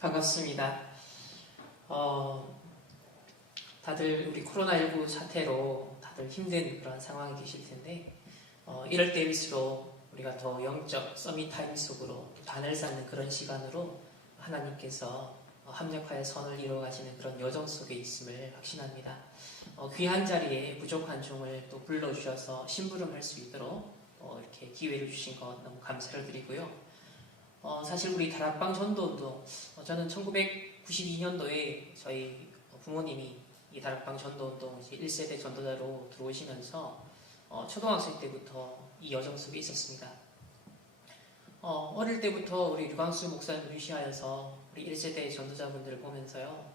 반갑습니다. 다들 우리 코로나19 사태로 다들 힘든 그런 상황이 계실 텐데, 이럴 때일수록 우리가 더 영적 서밋 타임 속으로 단을 쌓는 그런 시간으로 하나님께서 합력하여 선을 이루어가시는 그런 여정 속에 있음을 확신합니다. 귀한 자리에 부족한 종을 또 불러주셔서 심부름할 수 있도록 이렇게 기회를 주신 것 너무 감사를 드리고요. 사실 우리 다락방 전도운동, 저는 1992년도에 저희 부모님이 이 다락방 전도운동 1세대 전도자로 들어오시면서 초등학생 때부터 이 여정 속에 있었습니다. 어릴 때부터 우리 류광수 목사님 유시하여서 우리 1세대 전도자분들을 보면서요,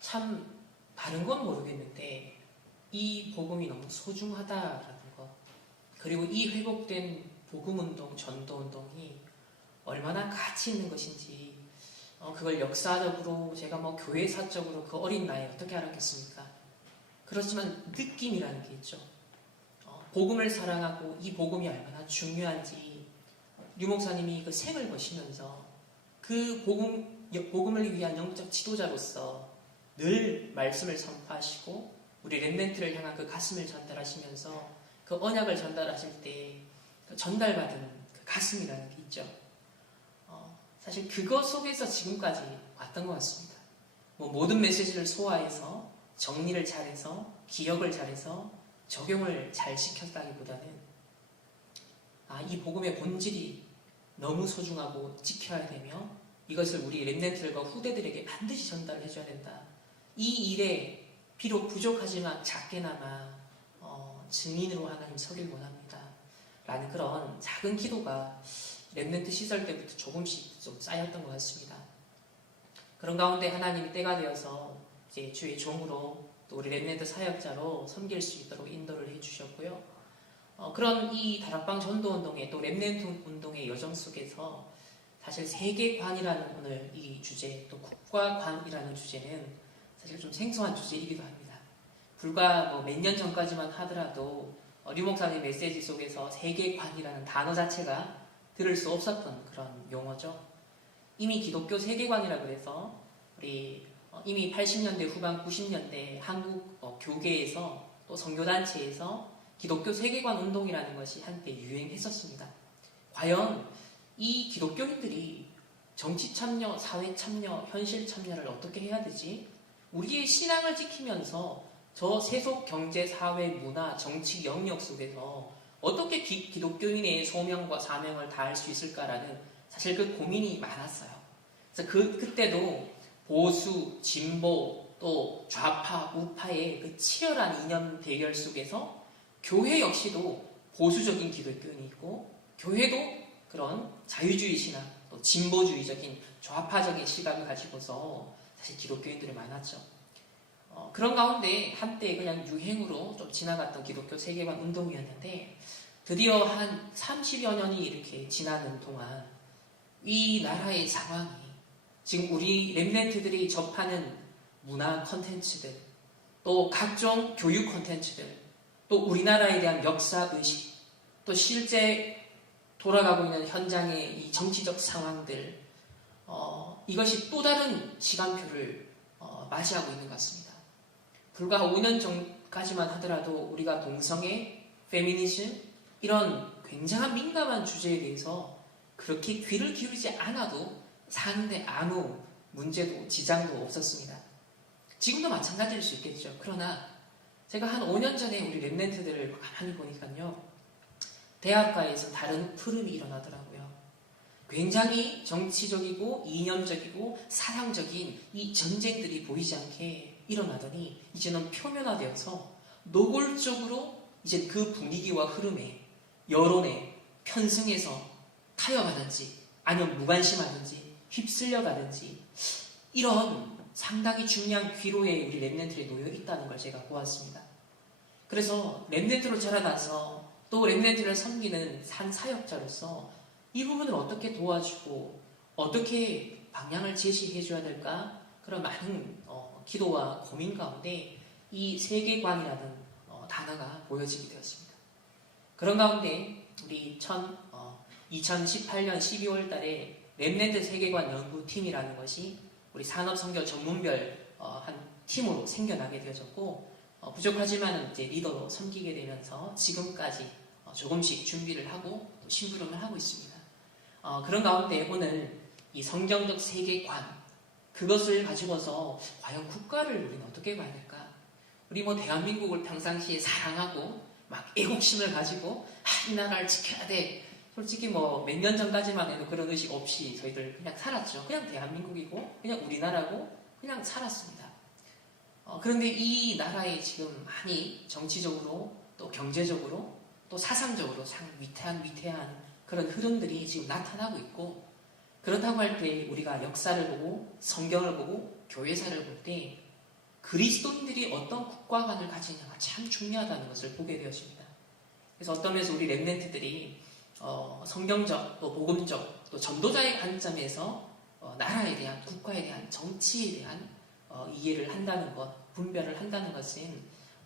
참 다른 건 모르겠는데 이 복음이 너무 소중하다라는 것, 그리고 이 회복된 복음운동, 전도운동이 얼마나 가치 있는 것인지, 그걸 역사적으로 제가 교회사적으로 그 어린 나이에 어떻게 알았겠습니까? 그렇지만 느낌이라는 게 있죠. 복음을 사랑하고 이 복음이 얼마나 중요한지 류 목사님이 그 생을 거시면서 그 복음을 위한 영적 지도자로서 늘 말씀을 선포하시고 우리 렘넌트를 향한 그 가슴을 전달하시면서 그 언약을 전달하실 때 그 전달받은 그 가슴이라는 게 있죠. 사실 그것 속에서 지금까지 왔던 것 같습니다. 모든 메시지를 소화해서 정리를 잘해서 기억을 잘해서 적용을 잘 시켰다기보다는 이 복음의 본질이 너무 소중하고 지켜야 되며 이것을 우리 렘넌트들과 후대들에게 반드시 전달해줘야 된다. 이 일에 비록 부족하지만 작게나마 증인으로 하나님 서길 원합니다. 라는 그런 작은 기도가 렘넌트 시절 때부터 조금씩 좀 쌓였던 것 같습니다. 그런 가운데 하나님이 때가 되어서 이제 주의 종으로 또 우리 렘넌트 사역자로 섬길 수 있도록 인도를 해주셨고요. 그런 이 다락방 전도운동의 또 렘넌트 운동의 여정 속에서 사실 세계관이라는 오늘 이 주제, 또 국가관이라는 주제는 사실 좀 생소한 주제이기도 합니다. 불과 몇 년 전까지만 하더라도 류 목사님 메시지 속에서 세계관이라는 단어 자체가 들을 수 없었던 그런 용어죠. 이미 기독교 세계관이라고 해서 우리 이미 80년대 후반 90년대 한국 교계에서 또 선교단체에서 기독교 세계관 운동이라는 것이 한때 유행했었습니다. 과연 이 기독교인들이 정치 참여, 사회 참여, 현실 참여를 어떻게 해야 되지? 우리의 신앙을 지키면서 저 세속 경제, 사회, 문화, 정치 영역 속에서 어떻게 기독교인의 소명과 사명을 다할 수 있을까라는 사실 그 고민이 많았어요. 그래서 그때도 보수, 진보, 또 좌파, 우파의 그 치열한 이념 대결 속에서 교회 역시도 보수적인 기독교인이 있고 교회도 그런 자유주의 신앙, 또 진보주의적인 좌파적인 시각을 가지고서 사실 기독교인들이 많았죠. 그런 가운데 한때 그냥 유행으로 좀 지나갔던 기독교 세계관 운동이었는데 드디어 한 30여 년이 이렇게 지나는 동안 이 나라의 상황이 지금 우리 렘넌트들이 접하는 문화 콘텐츠들, 또 각종 교육 콘텐츠들, 또 우리나라에 대한 역사의식, 또 실제 돌아가고 있는 현장의 이 정치적 상황들, 이것이 또 다른 시간표를 맞이하고 있는 것 같습니다. 불과 5년 전까지만 하더라도 우리가 동성애, 페미니즘 이런 굉장한 민감한 주제에 대해서 그렇게 귀를 기울이지 않아도 사는데 아무 문제도 지장도 없었습니다. 지금도 마찬가지일 수 있겠죠. 그러나 제가 한 5년 전에 우리 렘넌트들을 가만히 보니까요, 대학가에서 다른 흐름이 일어나더라고요. 굉장히 정치적이고 이념적이고 사상적인 이 전쟁들이 보이지 않게 일어나더니 이제는 표면화되어서 노골적으로 이제 그 분위기와 흐름에 여론에 편승해서 타협하든지 아니면 무관심하든지 휩쓸려가든지 이런 상당히 중요한 기로에 우리 렘넌트들이 놓여 있다는 걸 제가 보았습니다. 그래서 렘넌트로 자라나서 또 렘넌트를 섬기는 산 사역자로서 이 부분을 어떻게 도와주고 어떻게 방향을 제시해줘야 될까, 그런 많은 기도와 고민 가운데 이 세계관이라는 단어가 보여지게 되었습니다. 그런 가운데 우리 2018년 12월 달에 랩넨트 세계관 연구팀이라는 것이 우리 산업선교 전문별 한 팀으로 생겨나게 되어졌고, 부족하지만 이제 리더로 섬기게 되면서 지금까지 조금씩 준비를 하고 또 심부름을 하고 있습니다. 그런 가운데 오늘 이 성경적 세계관, 그것을 가지고서 과연 국가를 우리는 어떻게 봐야 될까? 우리 대한민국을 평상시에 사랑하고 막 애국심을 가지고 이 나라를 지켜야 돼. 솔직히 몇 년 전까지만 해도 그런 의식 없이 저희들 그냥 살았죠. 그냥 대한민국이고 그냥 우리나라고 그냥 살았습니다. 그런데 이 나라에 지금 많이 정치적으로 또 경제적으로 또 사상적으로 상 위태한 그런 흐름들이 지금 나타나고 있고, 그렇다고 할 때 우리가 역사를 보고 성경을 보고 교회사를 볼 때 그리스도인들이 어떤 국가관을 가지느냐가 참 중요하다는 것을 보게 되었습니다. 그래서 어떤 면에서 우리 랩넨트들이 성경적 또 복음적 또 전도자의 관점에서 나라에 대한 국가에 대한 정치에 대한 이해를 한다는 것, 분별을 한다는 것은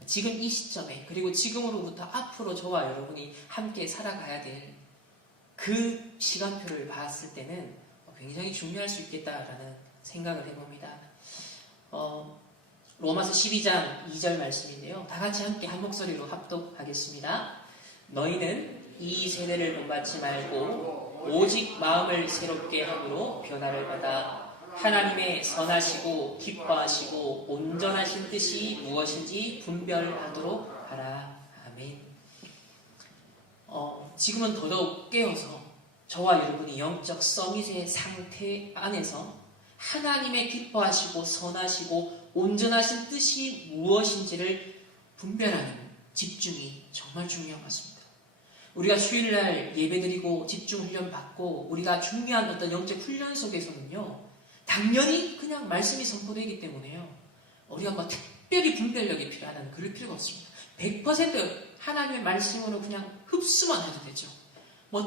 지금 이 시점에 그리고 지금으로부터 앞으로 저와 여러분이 함께 살아가야 될 그 시간표를 봤을 때는 굉장히 중요할 수 있겠다라는 생각을 해봅니다. 로마서 12장 2절 말씀인데요. 다 같이 함께 한 목소리로 합독하겠습니다. 너희는 이 세대를 본받지 말고 오직 마음을 새롭게 함으로 변화를 받아 하나님의 선하시고 기뻐하시고 온전하신 뜻이 무엇인지 분별하도록 하라. 아멘. 지금은 더더욱 깨어서 저와 여러분이 영적 서밋의 상태 안에서 하나님의 기뻐하시고 선하시고 온전하신 뜻이 무엇인지를 분별하는 집중이 정말 중요한 것 같습니다. 우리가 수요일날 예배드리고 집중훈련 받고 우리가 중요한 어떤 영적 훈련 속에서는요, 당연히 그냥 말씀이 선포되기 때문에요, 우리가 특별히 분별력이 필요하다는 그럴 필요가 없습니다. 100% 하나님의 말씀으로 그냥 흡수만 해도 되죠.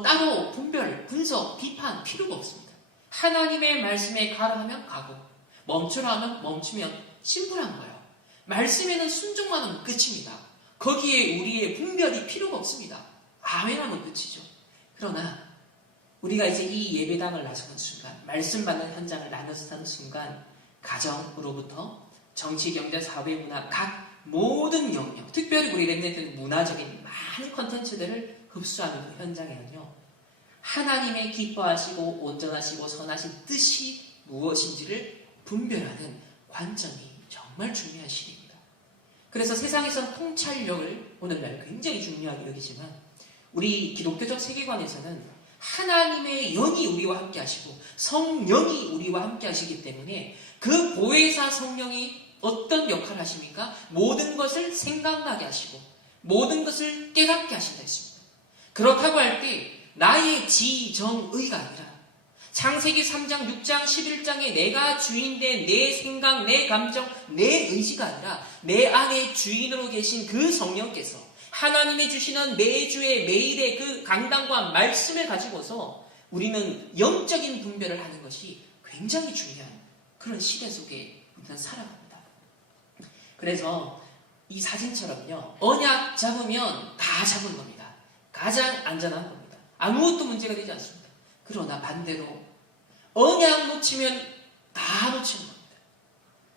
따로 분별, 분석, 비판 필요가 없습니다. 하나님의 말씀에 가라 하면 가고 멈추라 하면 멈추면 심플한 거예요. 말씀에는 순종만 하면 끝입니다. 거기에 우리의 분별이 필요가 없습니다. 아멘 하면 끝이죠. 그러나 우리가 이제 이 예배당을 나서는 순간, 말씀 받는 현장을 나서는 순간 가정으로부터 정치, 경제, 사회, 문화 각 모든 영역, 특별히 우리 랩넨트는 문화적인 많은 컨텐츠들을 흡수하는 그 현장에는요, 하나님의 기뻐하시고 온전하시고 선하신 뜻이 무엇인지를 분별하는 관점이 정말 중요한 시기입니다. 그래서 세상에선 통찰력을 오늘날 굉장히 중요하게 여기지만 우리 기독교적 세계관에서는 하나님의 영이 우리와 함께 하시고 성령이 우리와 함께 하시기 때문에 그 보혜사 성령이 어떤 역할을 하십니까? 모든 것을 생각나게 하시고 모든 것을 깨닫게 하신다 했습니다. 그렇다고 할 때 나의 지정의가 아니라 창세기 3장, 6장, 11장에 내가 주인된 내 생각, 내 감정, 내 의지가 아니라 내 안에 주인으로 계신 그 성령께서 하나님이 주시는 매주의 매일의 그 강단과 말씀을 가지고서 우리는 영적인 분별을 하는 것이 굉장히 중요한 그런 시대 속에 우리는 살아갑니다. 그래서 이 사진처럼요, 언약 잡으면 다 잡은 겁니다. 가장 안전한 겁니다. 아무것도 문제가 되지 않습니다. 그러나 반대로 언약 놓치면 다 놓치는 겁니다.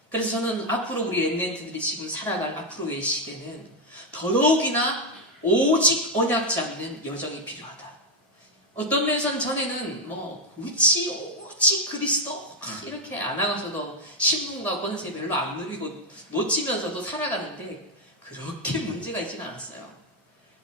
그래서 저는 앞으로 우리 랩넨트들이 지금 살아갈 앞으로의 시대는 더더욱이나 오직 언약 잡는 여정이 필요하다. 어떤 면에서는 전에는 오직 그리스도 이렇게 안 하고서도 신분과 권세 별로 안 누리고 놓치면서도 살아가는데 그렇게 문제가 있지는 않았어요.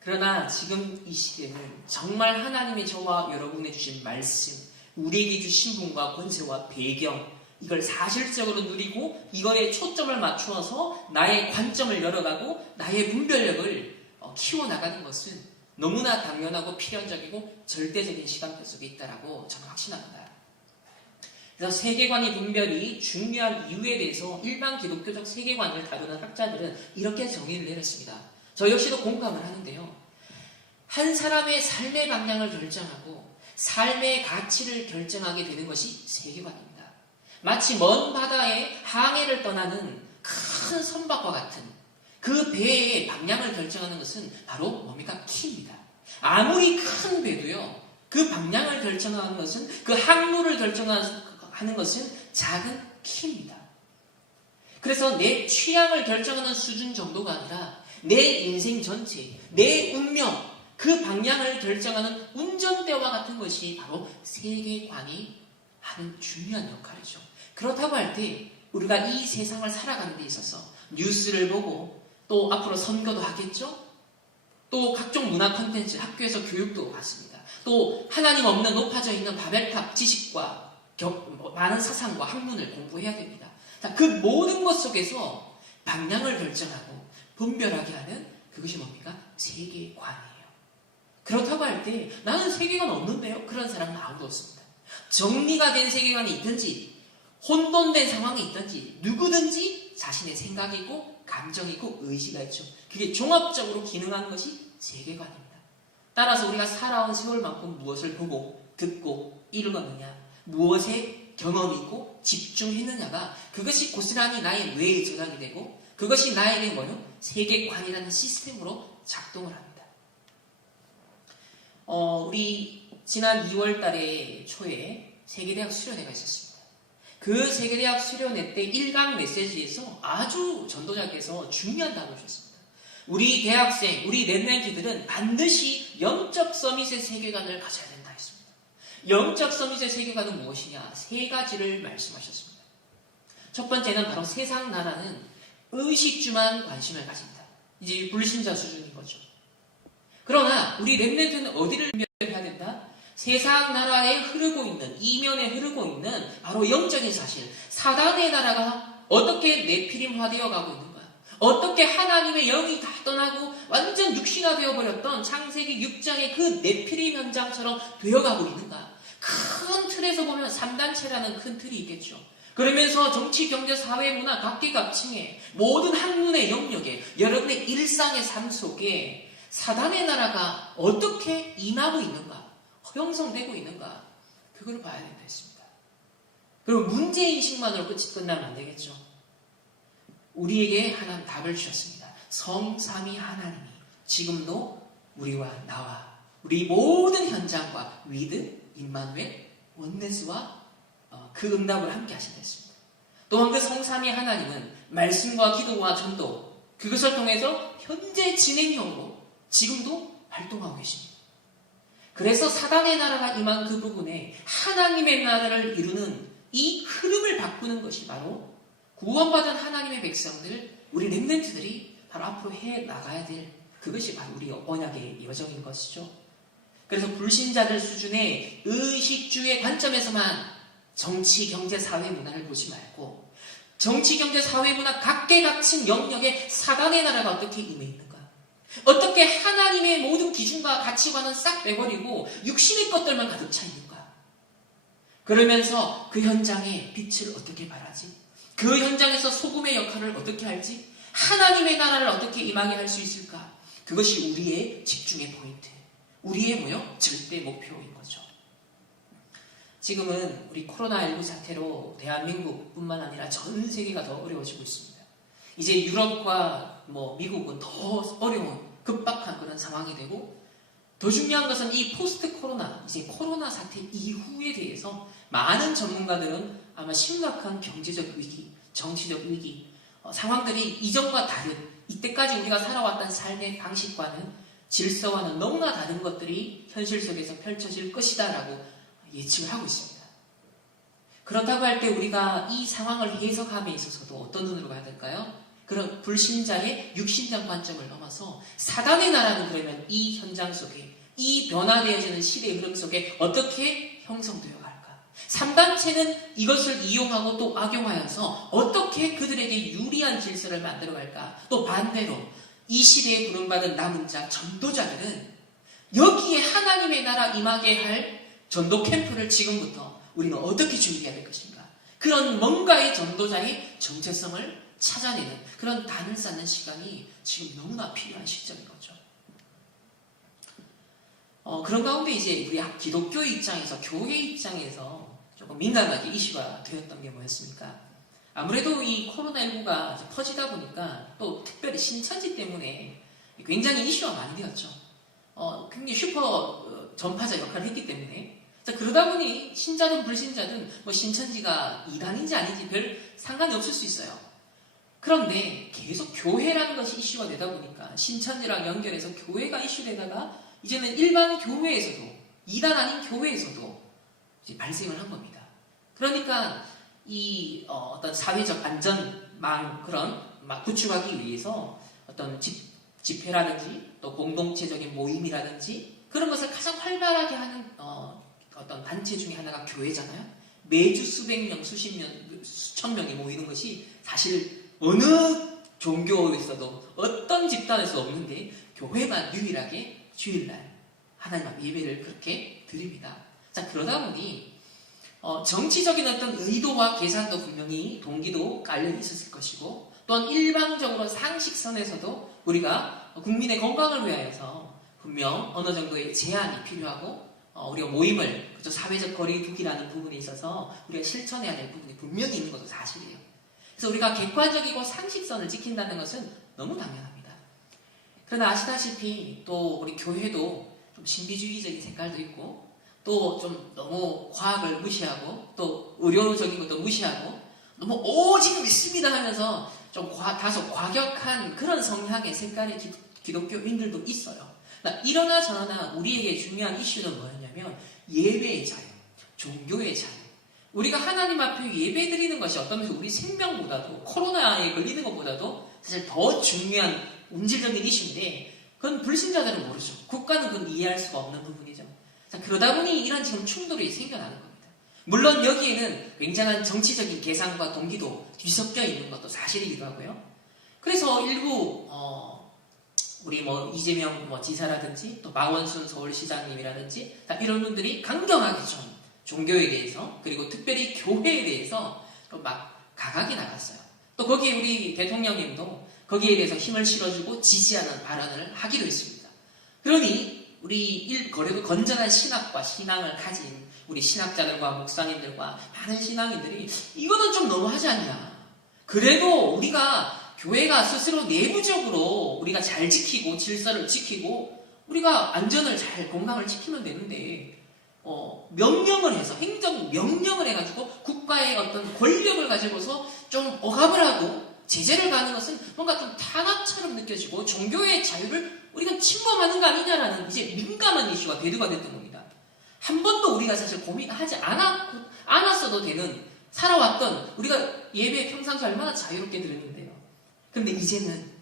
그러나 지금 이 시대는 정말 하나님이 저와 여러분에 주신 말씀, 우리에게 주신 신분과 권세와 배경, 이걸 사실적으로 누리고 이거에 초점을 맞추어서 나의 관점을 열어가고 나의 분별력을 키워나가는 것은 너무나 당연하고 필연적이고 절대적인 시간표 속에 있다라고 저는 확신합니다. 그래서 세계관의 분별이 중요한 이유에 대해서 일반 기독교적 세계관을 다루는 학자들은 이렇게 정의를 내렸습니다. 저 역시도 공감을 하는데요. 한 사람의 삶의 방향을 결정하고 삶의 가치를 결정하게 되는 것이 세계관입니다. 마치 먼 바다에 항해를 떠나는 큰 선박과 같은 그 배의 방향을 결정하는 것은 바로 뭡니까? 키입니다. 아무리 큰 배도요, 그 방향을 결정하는 것은, 그 항로를 결정하는 것은 작은 키입니다. 그래서 내 취향을 결정하는 수준 정도가 아니라 내 인생 전체, 내 운명, 그 방향을 결정하는 운전대와 같은 것이 바로 세계관이 하는 중요한 역할이죠. 그렇다고 할 때 우리가 이 세상을 살아가는 데 있어서 뉴스를 보고 또 앞으로 선거도 하겠죠? 또 각종 문화 콘텐츠, 학교에서 교육도 받습니다. 또 하나님 없는 높아져 있는 바벨탑 지식과 많은 사상과 학문을 공부해야 됩니다. 자, 그 모든 것 속에서 방향을 결정하고 분별하게 하는 그것이 뭡니까? 세계관이에요. 그렇다고 할 때 나는 세계관 없는데요? 그런 사람은 아무도 없습니다. 정리가 된 세계관이 있든지 혼돈된 상황이 있든지 누구든지 자신의 생각이고 감정이고 의지가 있죠. 그게 종합적으로 기능하는 것이 세계관입니다. 따라서 우리가 살아온 세월만큼 무엇을 보고 듣고 이루었느냐, 무엇에 경험이 있고 집중했느냐가 그것이 고스란히 나의 뇌에 저장이 되고 그것이 나에게 뭐요? 세계관이라는 시스템으로 작동을 합니다. 우리 지난 2월 달에 초에 세계대학 수련회가 있었습니다. 그 세계대학 수련회 때 1강 메시지에서 아주 전도자께서 중요한 단어를 주셨습니다. 우리 대학생, 우리 랩런트들은 반드시 영적 서밋의 세계관을 가져야 된다 했습니다. 영적 서밋의 세계관은 무엇이냐? 세 가지를 말씀하셨습니다. 첫 번째는 바로 세상 나라는 의식주만 관심을 가진다. 이제 불신자 수준인 거죠. 그러나 우리 랩런트는 어디를 분별해야 된다? 세상 나라에 흐르고 있는, 이면에 흐르고 있는 바로 영적인 사실, 사단의 나라가 어떻게 네피림화되어 가고 있는가, 어떻게 하나님의 영이 다 떠나고 완전 육신화되어 버렸던 창세기 6장의 그 네피림 현장처럼 되어가고 있는가. 큰 틀에서 보면 3단체라는 큰 틀이 있겠죠. 그러면서 정치, 경제, 사회, 문화 각계각층의 모든 학문의 영역에 여러분의 일상의 삶 속에 사단의 나라가 어떻게 임하고 있는가, 형성되고 있는가, 그걸 봐야 된다 했습니다. 그리고 문제인식만으로 끝이 끝나면 안 되겠죠. 우리에게 하나님 답을 주셨습니다. 성삼위 하나님이 지금도 우리와 나와 우리 모든 현장과 위드, 임마누엘, 원네스와 그 응답을 함께 하신다 했습니다. 또한 그 성삼위 하나님은 말씀과 기도와 전도, 그것을 통해서 현재 진행형으로 지금도 활동하고 계십니다. 그래서 사단의 나라가 임한 그 부분에 하나님의 나라를 이루는 이 흐름을 바꾸는 것이 바로 구원받은 하나님의 백성들, 우리 렘넌트들이 바로 앞으로 해 나가야 될, 그것이 바로 우리 언약의 여정인 것이죠. 그래서 불신자들 수준의 의식주의 관점에서만 정치, 경제, 사회, 문화를 보지 말고 정치, 경제, 사회, 문화 각계각층 영역에 사단의 나라가 어떻게 임해 있는가, 어떻게 하나님의 모든 기준과 가치관은 싹 빼버리고 육신의 것들만 가득 차 있는가, 그러면서 그 현장에 빛을 어떻게 발하지, 그 현장에서 소금의 역할을 어떻게 할지, 하나님의 나라를 어떻게 임하게 할 수 있을까, 그것이 우리의 집중의 포인트, 우리의 절대 목표인 거죠. 지금은 우리 코로나19 사태로 대한민국뿐만 아니라 전 세계가 더 어려워지고 있습니다. 이제 유럽과 미국은 더 어려운 급박한 그런 상황이 되고, 더 중요한 것은 이 포스트 코로나, 이제 코로나 사태 이후에 대해서 많은 전문가들은 아마 심각한 경제적 위기, 정치적 위기, 상황들이 이전과 다른, 이때까지 우리가 살아왔던 삶의 방식과는, 질서와는 너무나 다른 것들이 현실 속에서 펼쳐질 것이다라고 예측을 하고 있습니다. 그렇다고 할 때 우리가 이 상황을 해석함에 있어서도 어떤 눈으로 봐야 될까요? 그런 불신자의 육신적 관점을 넘어서 사단의 나라는 그러면 이 현장 속에, 이 변화되어지는 시대의 흐름 속에 어떻게 형성되어 갈까? 3단체는 이것을 이용하고 또 악용하여서 어떻게 그들에게 유리한 질서를 만들어 갈까? 또 반대로 이 시대에 부름받은 남은 자, 전도자들은 여기에 하나님의 나라 임하게 할 전도 캠프를 지금부터 우리는 어떻게 준비해야 될 것인가? 그런 뭔가의 전도자의 정체성을 찾아내는 그런 단을 쌓는 시간이 지금 너무나 필요한 시점인 거죠. 그런 가운데 이제 우리 기독교 입장에서, 교회 입장에서 조금 민감하게 이슈가 되었던 게 뭐였습니까? 아무래도 이 코로나19가 퍼지다 보니까 또 특별히 신천지 때문에 굉장히 이슈가 많이 되었죠. 굉장히 전파자 역할을 했기 때문에 자, 그러다 보니 신자든 불신자든 뭐 신천지가 이단인지 아닌지 별 상관이 없을 수 있어요. 그런데 계속 교회라는 것이 이슈가 되다 보니까 신천지랑 연결해서 교회가 이슈되다가 이제는 일반 교회에서도 이단 아닌 교회에서도 이제 발생을 한 겁니다. 그러니까 이 어떤 사회적 안전망 그런 막 구축하기 위해서 어떤 집회라든지 또 공동체적인 모임이라든지 그런 것을 가장 활발하게 하는 어떤 단체 중에 하나가 교회잖아요. 매주 수백 명, 수십 명, 수천 명이 모이는 것이 사실 어느 종교에서도 어떤 집단에서도 없는데 교회만 유일하게 주일날 하나님 앞에 예배를 그렇게 드립니다. 자, 그러다 보니 정치적인 어떤 의도와 계산도 분명히 동기도 깔려 있었을 것이고 또한 일방적으로 상식선에서도 우리가 국민의 건강을 위하여서 분명 어느 정도의 제한이 필요하고 우리가 모임을 사회적 거리두기라는 부분에 있어서 우리가 실천해야 될 부분이 분명히 있는 것도 사실이에요. 그래서 우리가 객관적이고 상식선을 지킨다는 것은 너무 당연합니다. 그러나 아시다시피 또 우리 교회도 좀 신비주의적인 색깔도 있고 또 좀 너무 과학을 무시하고 또 의료적인 것도 무시하고 너무 오직 믿습니다 하면서 좀 다소 과격한 그런 성향의 색깔의 기독교인들도 있어요. 이러나 저러나 우리에게 중요한 이슈는 뭐였냐면 예배의 자유, 종교의 자유. 우리가 하나님 앞에 예배 드리는 것이 어떤 면에서 우리 생명보다도 코로나에 걸리는 것보다도 사실 더 중요한 본질적인 이슈인데 그건 불신자들은 모르죠. 국가는 그건 이해할 수가 없는 부분이죠. 자, 그러다 보니 이런 지금 충돌이 생겨나는 겁니다. 물론 여기에는 굉장한 정치적인 계산과 동기도 뒤섞여 있는 것도 사실이기도 하고요. 그래서 일부 우리 이재명 지사라든지 또 마원순 서울시장님이라든지 이런 분들이 강경하게 좀 종교에 대해서 그리고 특별히 교회에 대해서 좀 막 가각이 나갔어요. 또 거기에 우리 대통령님도 거기에 대해서 힘을 실어주고 지지하는 발언을 하기도 했습니다. 그러니 우리 그래도 건전한 신학과 신앙을 가진 우리 신학자들과 목사님들과 많은 신앙인들이 이거는 좀 너무하지 않냐. 그래도 우리가 교회가 스스로 내부적으로 우리가 잘 지키고 질서를 지키고 우리가 안전을 잘 건강을 지키면 되는데 명령을 해서 행정 명령을 해가지고 국가의 어떤 권력을 가지고서 좀 억압을 하고 제재를 가는 것은 뭔가 좀 탄압처럼 느껴지고 종교의 자유를 우리가 침범하는 거 아니냐라는 이제 민감한 이슈가 대두가 됐던 겁니다. 한 번도 우리가 사실 고민하지 않았어도 되는 살아왔던 우리가 예배 평상시 얼마나 자유롭게 드렸는데요. 그런데 이제는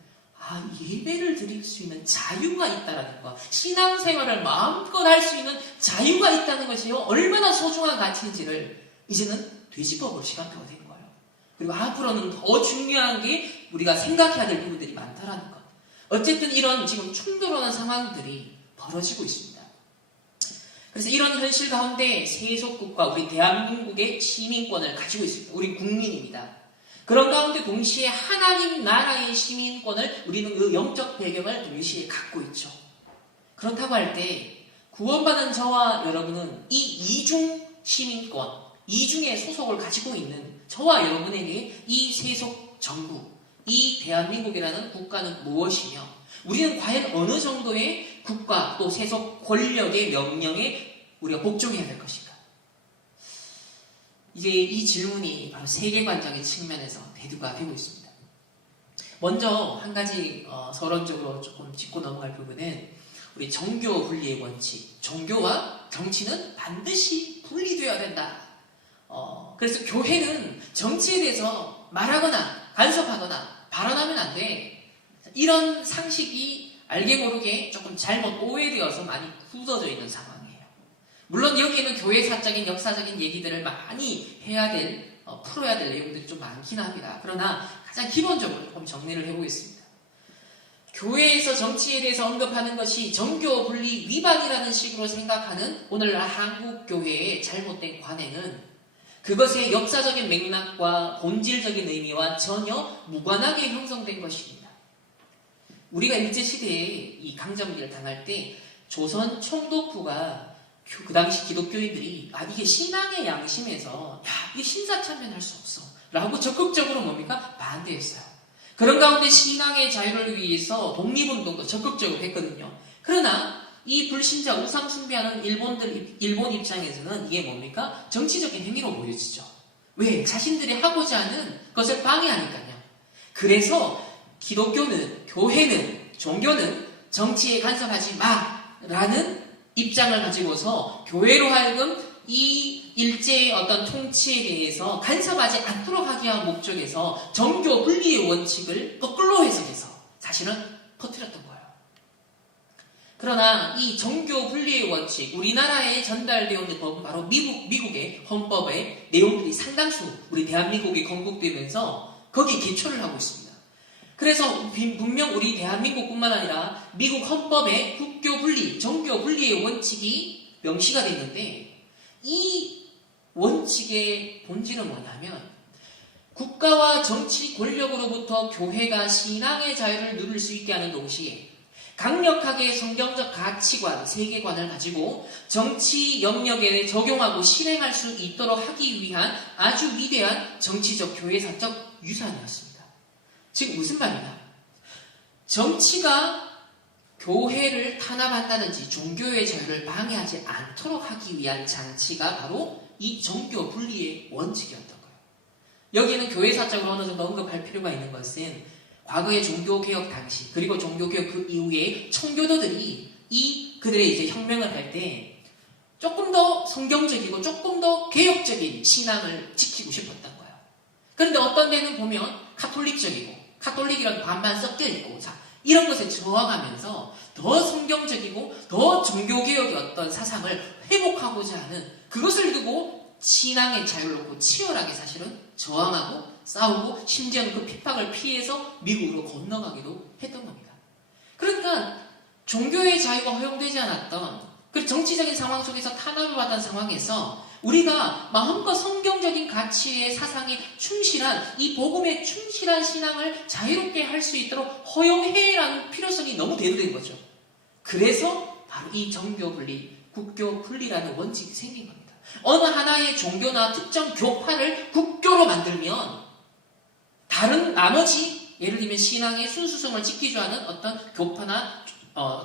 예배를 드릴 수 있는 자유가 있다라는 것, 신앙생활을 마음껏 할 수 있는 자유가 있다는 것이 얼마나 소중한 가치인지를 이제는 되짚어 볼 시간대가 된 거예요. 그리고 앞으로는 더 중요한 게 우리가 생각해야 될 부분들이 많다라는 것. 어쨌든 이런 지금 충돌하는 상황들이 벌어지고 있습니다. 그래서 이런 현실 가운데 세속국가 우리 대한민국의 시민권을 가지고 있습니다. 우리 국민입니다. 그런 가운데 동시에 하나님 나라의 시민권을 우리는 그 영적 배경을 동시에 갖고 있죠. 그렇다고 할 때 구원받은 저와 여러분은 이 이중 시민권, 이중의 소속을 가지고 있는 저와 여러분에게 이 세속 정부, 이 대한민국이라는 국가는 무엇이며 우리는 과연 어느 정도의 국가 또 세속 권력의 명령에 우리가 복종해야 될 것인가? 이제 이 질문이 바로 세계관적인 측면에서 대두가 되고 있습니다. 먼저 한 가지 서론적으로 조금 짚고 넘어갈 부분은 우리 정교 분리의 원칙, 종교와 정치는 반드시 분리되어야 된다. 그래서 교회는 정치에 대해서 말하거나 간섭하거나 발언하면 안 돼. 이런 상식이 알게 모르게 조금 잘못 오해되어서 많이 굳어져 있는 상황이에요. 물론 여기에는 교회사적인 역사적인 얘기들을 많이 해야 될 풀어야 될 내용들이 좀 많긴 합니다. 그러나 가장 기본적으로 조금 정리를 해보겠습니다. 교회에서 정치에 대해서 언급하는 것이 정교 분리 위반이라는 식으로 생각하는 오늘날 한국교회의 잘못된 관행은 그것의 역사적인 맥락과 본질적인 의미와 전혀 무관하게 형성된 것입니다. 우리가 일제시대에 이 강점기를 당할 때 조선 총독부가 그 당시 기독교인들이 이게 신앙의 양심에서 이게 신사참변할 수 없어 라고 적극적으로 뭡니까? 반대했어요. 그런 가운데 신앙의 자유를 위해서 독립운동도 적극적으로 했거든요. 그러나 이 불신자 우상 숭배하는 일본 입장에서는 이게 뭡니까? 정치적인 행위로 보여지죠. 왜? 자신들이 하고자 하는 것을 방해하니까요. 그래서 기독교는, 교회는, 종교는 정치에 간섭하지 마라는 입장을 가지고서 교회로 하여금 이 일제의 어떤 통치에 대해서 간섭하지 않도록 하기 위한 목적에서 정교 분리의 원칙을 거꾸로 해석해서 사실은 퍼뜨렸던 거예요. 그러나 이 정교 분리의 원칙, 우리나라에 전달되어 있는 법은 바로 미국의 헌법의 내용들이 상당수 우리 대한민국이 건국되면서 거기에 기초를 하고 있습니다. 그래서 분명 우리 대한민국뿐만 아니라 미국 헌법에 국교 분리, 정교 분리의 원칙이 명시가 됐는데 이 원칙의 본질은 뭐냐면 국가와 정치 권력으로부터 교회가 신앙의 자유를 누릴 수 있게 하는 동시에 강력하게 성경적 가치관, 세계관을 가지고 정치 영역에 적용하고 실행할 수 있도록 하기 위한 아주 위대한 정치적 교회사적 유산이었습니다. 즉 무슨 말이냐? 정치가 교회를 탄압한다든지 종교의 자유를 방해하지 않도록 하기 위한 장치가 바로 이 정교 분리의 원칙이었던 거예요. 여기에는 교회사적으로 어느 정도 언급할 필요가 있는 것은 과거의 종교개혁 당시 그리고 종교개혁 그 이후에 청교도들이 그들의 이제 혁명을 할 때 조금 더 성경적이고 조금 더 개혁적인 신앙을 지키고 싶었던 거예요. 그런데 어떤 데는 보면 카톨릭이랑 반반 섞여 있고 이런 것에 저항하면서 더 성경적이고 더 종교개혁의 어떤 사상을 회복하고자 하는 그것을 두고 신앙의 자유를 놓고 치열하게 사실은 저항하고 싸우고 심지어는 그 핍박을 피해서 미국으로 건너가기도 했던 겁니다. 그러니까 종교의 자유가 허용되지 않았던 그 정치적인 상황 속에서 탄압을 받은 상황에서 우리가 마음껏 성경적인 가치의 사상에 충실한 이 복음에 충실한 신앙을 자유롭게 할 수 있도록 허용해라는 필요성이 너무 대두된 거죠. 그래서 바로 이 정교 분리, 국교 분리라는 원칙이 생긴 겁니다. 어느 하나의 종교나 특정 교파를 국교로 만들면 다른 나머지 예를 들면 신앙의 순수성을 지키려 하는 어떤 교파나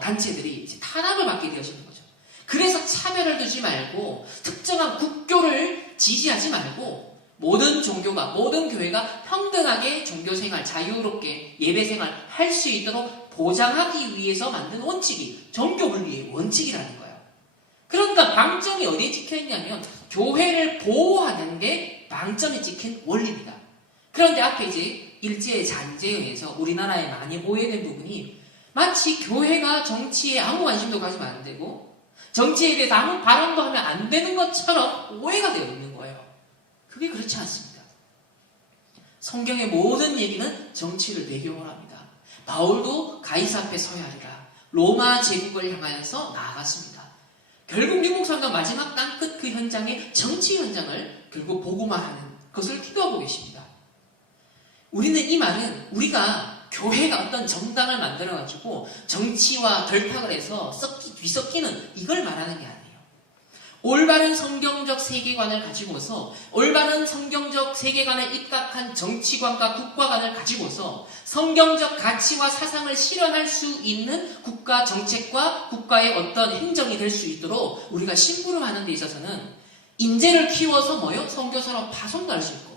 단체들이 탄압을 받게 되어지는 거죠. 그래서 차별을 두지 말고 특정한 국교를 지지하지 말고 모든 종교가 모든 교회가 평등하게 종교생활 자유롭게 예배생활 할 수 있도록 보장하기 위해서 만든 원칙이 정교분리의 원칙이라는 거예요. 그러니까 방점이 어디에 찍혀있냐면 교회를 보호하는 게 방점에 찍힌 원리입니다. 그런데 앞에 이제 일제의 잔재에 의해서 우리나라에 많이 오해된 부분이 마치 교회가 정치에 아무 관심도 가지면 안 되고 정치에 대해서 아무 발언도 하면 안 되는 것처럼 오해가 되어 있는 거예요. 그게 그렇지 않습니다. 성경의 모든 얘기는 정치를 배경으로 합니다. 바울도 가이사 앞에 서야 하리라. 로마 제국을 향하여서 나아갔습니다. 결국 미국 상가 마지막 땅끝 그 현장의 정치 현장을 결국 보고만 하는 것을 기도하고 계십니다. 우리는 이 말은 우리가 교회가 어떤 정당을 만들어가지고 정치와 결탁을 해서 뒤섞이는 이걸 말하는 게 아니에요. 올바른 성경적 세계관을 가지고서 올바른 성경적 세계관에 입각한 정치관과 국가관을 가지고서 성경적 가치와 사상을 실현할 수 있는 국가 정책과 국가의 어떤 행정이 될 수 있도록 우리가 심부름하는 데 있어서는 인재를 키워서 선교사로 파송도 할 수 있고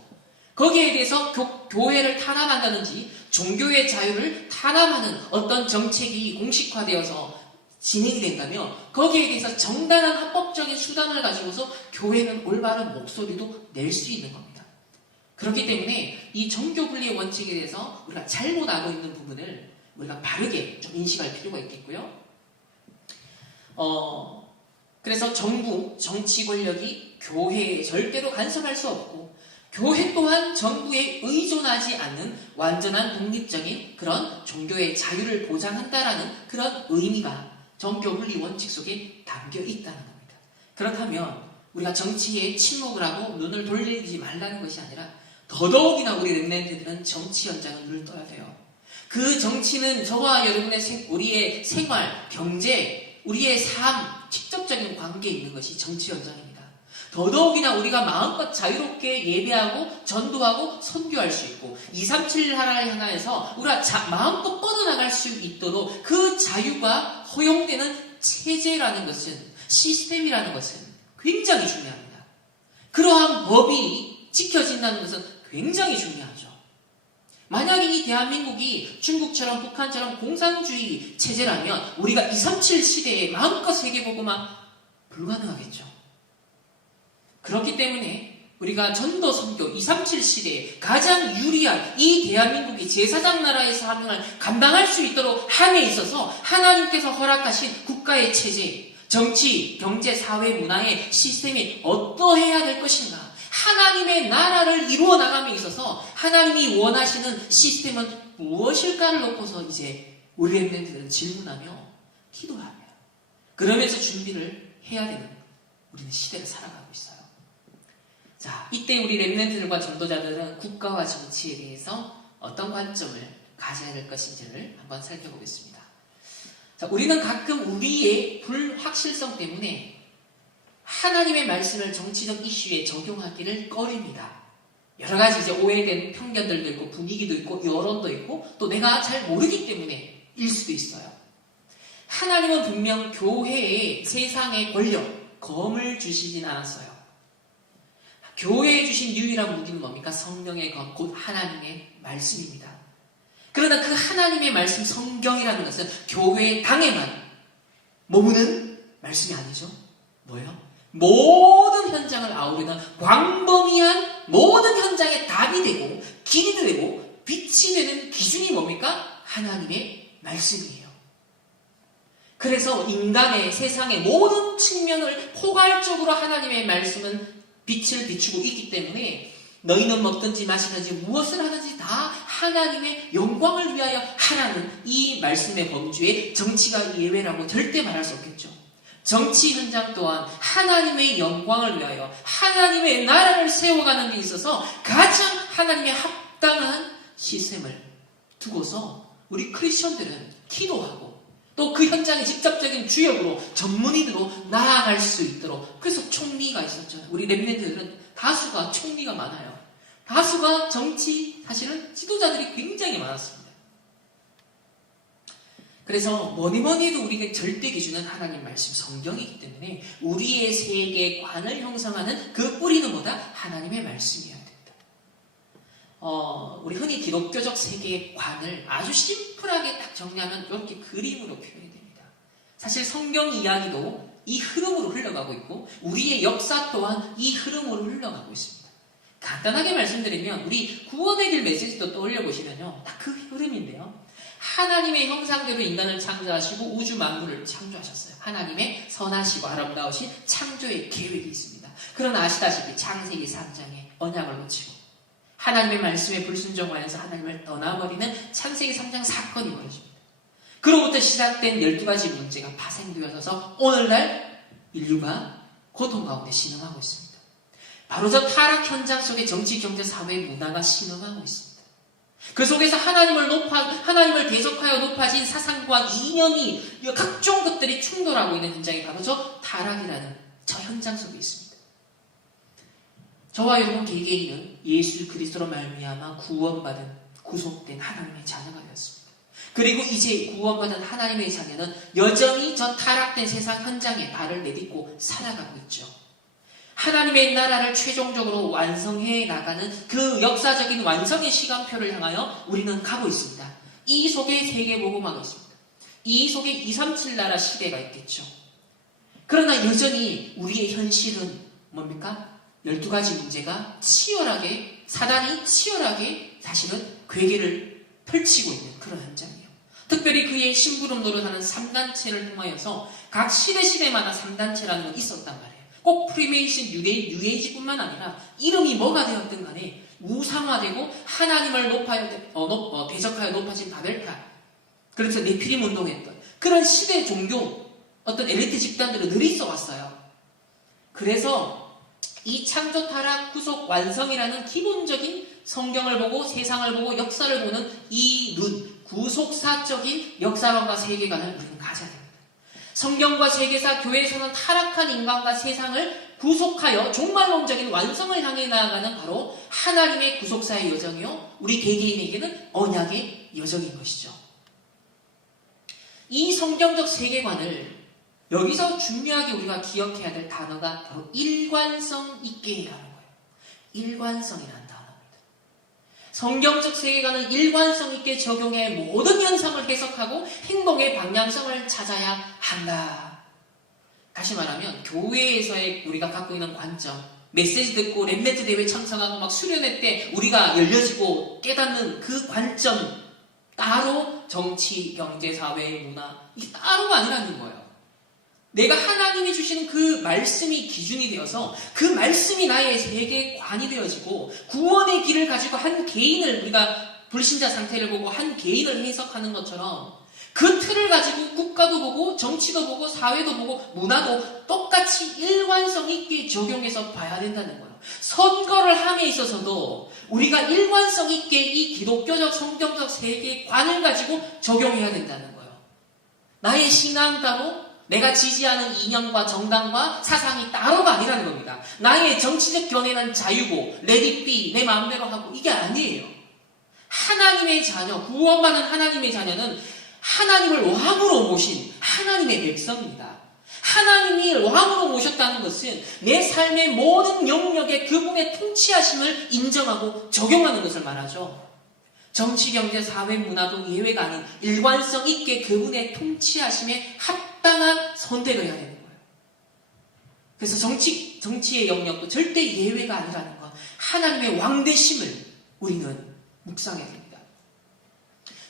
거기에 대해서 교회를 탄압한다든지 종교의 자유를 탄압하는 어떤 정책이 공식화되어서 진행이 된다면 거기에 대해서 정당한 합법적인 수단을 가지고서 교회는 올바른 목소리도 낼 수 있는 겁니다. 그렇기 때문에 이 정교분리의 원칙에 대해서 우리가 잘못 알고 있는 부분을 우리가 바르게 좀 인식할 필요가 있겠고요. 그래서 정부, 정치 권력이 교회에 절대로 간섭할 수 없고 교회 또한 정부에 의존하지 않는 완전한 독립적인 그런 종교의 자유를 보장한다라는 그런 의미가 정교분리 원칙 속에 담겨 있다는 겁니다. 그렇다면 우리가 정치에 침묵을 하고 눈을 돌리지 말라는 것이 아니라 더더욱이나 우리 렘넌트들은 정치 현장을 눈을 떠야 돼요. 그 정치는 저와 여러분의 우리의 생활, 경제, 우리의 삶, 직접적인 관계에 있는 것이 정치 현장입니다. 더더욱이나 우리가 마음껏 자유롭게 예배하고 전도하고 선교할 수 있고 237 하나를 향해서 우리가 마음껏 뻗어나갈 수 있도록 그 자유가 허용되는 체제라는 것은, 시스템이라는 것은 굉장히 중요합니다. 그러한 법이 지켜진다는 것은 굉장히 중요하죠. 만약에 이 대한민국이 중국처럼 북한처럼 공산주의 체제라면 우리가 237 시대에 마음껏 세계보고만 불가능하겠죠. 그렇기 때문에 우리가 전도 선교 237 시대에 가장 유리한 이 대한민국이 제사장 나라에서 하명을 감당할 수 있도록 함에 있어서 하나님께서 허락하신 국가의 체제, 정치, 경제, 사회, 문화의 시스템이 어떠해야 될 것인가? 하나님의 나라를 이루어 나감에 있어서 하나님이 원하시는 시스템은 무엇일까를 놓고서 이제 우리 렘넌트들은 질문하며 기도합니다. 그러면서 준비를 해야 되는 우리는 시대를 살아가고 있어요. 자, 이때 우리 렘넌트들과 전도자들은 국가와 정치에 대해서 어떤 관점을 가져야 될 것인지를 한번 살펴보겠습니다. 자, 우리는 가끔 우리의 불확실성 때문에 하나님의 말씀을 정치적 이슈에 적용하기를 꺼립니다. 여러 가지 이제 오해된 편견들도 있고 분위기도 있고 여론도 있고 또 내가 잘 모르기 때문에 일 수도 있어요. 하나님은 분명 교회에 세상의 권력, 검을 주시진 않았어요. 교회에 주신 유일한 무기는 뭡니까? 성령의 검, 곧 하나님의 말씀입니다. 그러나 그 하나님의 말씀, 성경이라는 것은 교회 당에만 머무는 말씀이 아니죠. 뭐예요? 모든 현장을 아우르는 광범위한 모든 현장의 답이 되고 길이 되고 빛이 되는 기준이 뭡니까? 하나님의 말씀이에요. 그래서 인간의 세상의 모든 측면을 포괄적으로 하나님의 말씀은 빛을 비추고 있기 때문에 너희는 먹든지 마시든지 무엇을 하든지 다 하나님의 영광을 위하여 하라는 이 말씀의 범주에 정치가 예외라고 절대 말할 수 없겠죠. 정치 현장 또한 하나님의 영광을 위하여 하나님의 나라를 세워가는 데 있어서 가장 하나님의 합당한 시스템을 두고서 우리 크리스천들은 기도하고 또 그 현장의 직접적인 주역으로 전문인으로 나아갈 수 있도록 그래서 총리가 있었잖아요. 우리 렘넌트들은 다수가 총리가 많아요. 다수가 정치 사실은 지도자들이 굉장히 많았습니다. 그래서 뭐니 해도 우리가 절대 기준은 하나님 말씀 성경이기 때문에 우리의 세계관을 형성하는 그 뿌리는 뭐다? 하나님의 말씀이어야 됩니다. 우리 흔히 기독교적 세계관을 아주 심플하게 딱 정리하면 이렇게 그림으로 표현이 됩니다. 사실 성경 이야기도 이 흐름으로 흘러가고 있고 우리의 역사 또한 이 흐름으로 흘러가고 있습니다. 간단하게 말씀드리면 우리 구원의 길 메시지도 떠올려 보시면요. 딱 그 흐름인데요. 하나님의 형상대로 인간을 창조하시고 우주 만물을 창조하셨어요. 하나님의 선하시고 아름다우신 창조의 계획이 있습니다. 그러나 아시다시피 창세기 3장에 언약을 놓치고 하나님의 말씀에 불순종하여서 하나님을 떠나버리는 창세기 3장 사건이 벌어집니다. 그로부터 시작된 12가지 문제가 파생되어져서 오늘날 인류가 고통 가운데 신음하고 있습니다. 바로 저 타락 현장 속에 정치, 경제, 사회, 문화가 신음하고 있습니다. 그 속에서 하나님을 대적하여 높아진 사상과 이념이 각종 것들이 충돌하고 있는 현장이 바로 저 타락이라는 저 현장 속에 있습니다. 저와 여러분 개개인은 예수 그리스도로 말미암아 구원받은 구속된 하나님의 자녀가 되었습니다. 그리고 이제 구원받은 하나님의 자녀는 여전히 저 타락된 세상 현장에 발을 내딛고 살아가고 있죠. 하나님의 나라를 최종적으로 완성해 나가는 그 역사적인 완성의 시간표를 향하여 우리는 가고 있습니다. 이 속에 세계복음화가 있습니다. 이 속에 237 나라 시대가 있겠죠. 그러나 여전히 우리의 현실은 뭡니까? 12가지 문제가 치열하게 사단이 치열하게 사실은 괴계를 펼치고 있는 그런 현장이에요. 특별히 그의 심부름 노릇하는 3단체를 통하여서 각 시대마다 3단체라는 건 있었단 말이에요. 꼭 프리메이슨 뉴에이지뿐만 아니라 이름이 뭐가 되었든 간에 우상화되고 하나님을 대적하여 높아진 바벨탑, 그래서 네피림 운동했던 그런 시대 종교 어떤 엘리트 집단들은 늘 있어 왔어요. 그래서 이 창조 타락 구속 완성이라는 기본적인 성경을 보고 세상을 보고 역사를 보는 이 눈, 구속사적인 역사관과 세계관을 우리는 가져야 됩니다. 성경과 세계사, 교회에서는 타락한 인간과 세상을 구속하여 종말론적인 완성을 향해 나아가는 바로 하나님의 구속사의 여정이요, 우리 개개인에게는 언약의 여정인 것이죠. 이 성경적 세계관을 여기서 중요하게 우리가 기억해야 될 단어가 바로 일관성 있게라는 거예요. 일관성이라는 단어입니다. 성경적 세계관은 일관성 있게 적용해 모든 현상을 해석하고 행동의 방향성을 찾아야 한다. 다시 말하면 교회에서의 우리가 갖고 있는 관점, 메시지 듣고 렘넌트 대회 참석하고 막 수련회 때 우리가 열려지고 깨닫는 그 관점 따로 정치, 경제, 사회, 문화 이게 따로가 아니라는 거예요. 내가 하나님이 주시는 그 말씀이 기준이 되어서 그 말씀이 나의 세계관이 되어지고 구원의 길을 가지고 한 개인을 우리가 불신자 상태를 보고 한 개인을 해석하는 것처럼 그 틀을 가지고 국가도 보고 정치도 보고 사회도 보고 문화도 똑같이 일관성 있게 적용해서 봐야 된다는 거예요. 선거를 함에 있어서도 우리가 일관성 있게 이 기독교적 성경적 세계관을 가지고 적용해야 된다는 거예요. 나의 신앙 따로 내가 지지하는 이념과 정당과 사상이 따로가 아니라는 겁니다. 나의 정치적 견해는 자유고 레디비 내 마음대로 하고 이게 아니에요. 하나님의 자녀, 구원받은 하나님의 자녀는 하나님을 왕으로 모신 하나님의 백성입니다. 하나님이 왕으로 모셨다는 것은 내 삶의 모든 영역에 그분의 통치하심을 인정하고 적용하는 것을 말하죠. 정치, 경제, 사회, 문화도 예외가 아닌 일관성 있게 그분의 통치하심에 합당한 선택을 해야 되는 거예요. 그래서 정치의 영역도 절대 예외가 아니라는 것. 하나님의 왕되심을 우리는 묵상해야 됩니다.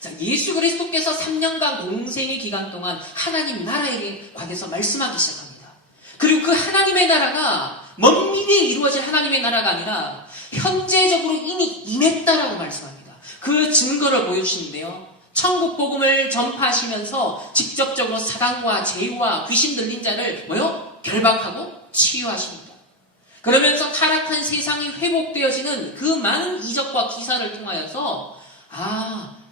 자, 예수 그리스도께서 3년간 공생의 기간 동안 하나님 나라에 관해서 말씀하기 시작합니다. 그리고 그 하나님의 나라가 먼 미래에 이루어질 하나님의 나라가 아니라 현재적으로 이미 임했다라고 말씀합니다. 그 증거를 보여주시는데요. 천국 복음을 전파하시면서 직접적으로 사단과 죄와 귀신 들린 자를 결박하고 치유하십니다. 그러면서 타락한 세상이 회복되어지는 그 많은 이적과 기사를 통하여서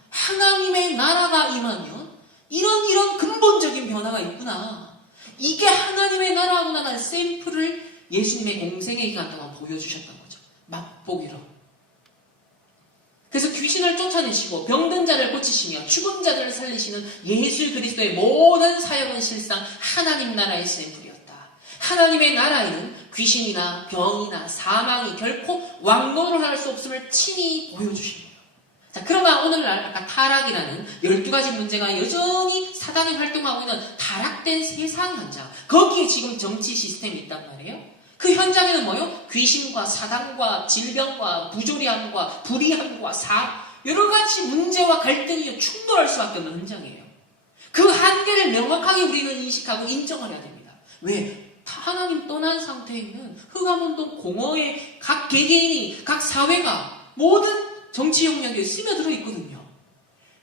하나님의 나라가 임하면 이런 근본적인 변화가 있구나. 이게 하나님의 나라구나라는 샘플을 예수님의 공생의 기간 동안 보여주셨던 거죠. 맛보기로. 그래서 귀신을 쫓아내시고 병든 자를 고치시며 죽은 자들을 살리시는 예수 그리스도의 모든 사역은 실상 하나님 나라의 샘플이었다. 하나님의 나라에는 귀신이나 병이나 사망이 결코 왕노를 할 수 없음을 친히 보여주신 거예요. 자, 그러나 오늘날 아까 타락이라는 12가지 문제가 여전히 사단이 활동하고 있는 타락된 세상 현장, 거기에 지금 정치 시스템이 있단 말이에요. 그 현장에는 귀신과 사단과 질병과 부조리함과 불의함과 여러 가지 문제와 갈등이 충돌할 수밖에 없는 현장이에요. 그 한계를 명확하게 우리는 인식하고 인정을 해야 됩니다. 왜? 하나님 떠난 상태에 있는 흑암운동 공허의 각 개개인이, 각 사회가 모든 정치 영역에 스며들어 있거든요.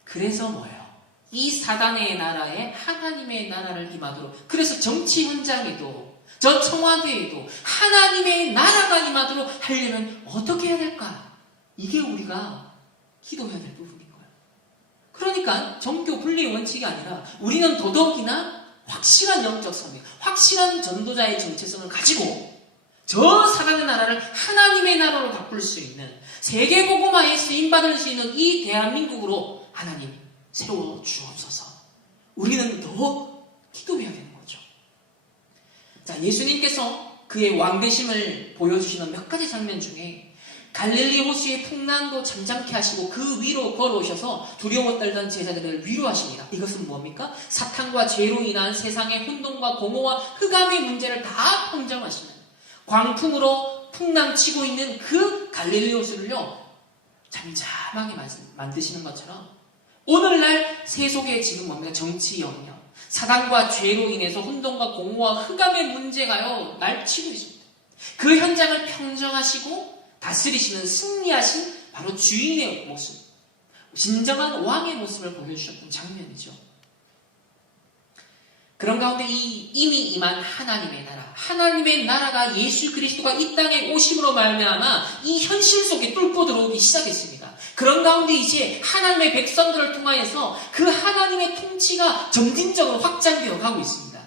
그래서 이 사단의 나라에 하나님의 나라를 임하도록, 그래서 정치 현장에도 저 청와대에도 하나님의 나라가 임하도록 하려면 어떻게 해야 될까? 이게 우리가 기도해야 될 부분인 거예요. 그러니까 정교 분리의 원칙이 아니라 우리는 더더욱이나 확실한 영적 선명, 확실한 전도자의 정체성을 가지고 저 사단의 나라를 하나님의 나라로 바꿀 수 있는 세계복음화에 쓰임받을 수 있는 이 대한민국으로 하나님 세워 주옵소서. 우리는 더 기도해야 되는 거죠. 자, 예수님께서 그의 왕되심을 보여주시는 몇 가지 장면 중에 갈릴리 호수의 풍랑도 잠잠케 하시고 그 위로 걸어오셔서 두려워 떨던 제자들을 위로하십니다. 이것은 뭡니까? 사탄과 죄로 인한 세상의 혼돈과 공허와 흑암의 문제를 다 평정하시는, 광풍으로 풍랑치고 있는 그 갈릴리 호수를요 잠잠하게 만드시는 것처럼 오늘날 세속의 지금 뭡니까? 정치 영역, 사단과 죄로 인해서 혼돈과 공허와 흑암의 문제가요 날치고 있습니다. 그 현장을 평정하시고 다스리시는, 승리하신 바로 주인의 모습, 진정한 왕의 모습을 보여주셨던 장면이죠. 그런 가운데 이미 임한 하나님의 나라, 하나님의 나라가 예수 그리스도가 이 땅에 오심으로 말미암아 이 현실 속에 뚫고 들어오기 시작했습니다. 그런 가운데 이제 하나님의 백성들을 통하여서 그 하나님의 통치가 점진적으로 확장되어 가고 있습니다.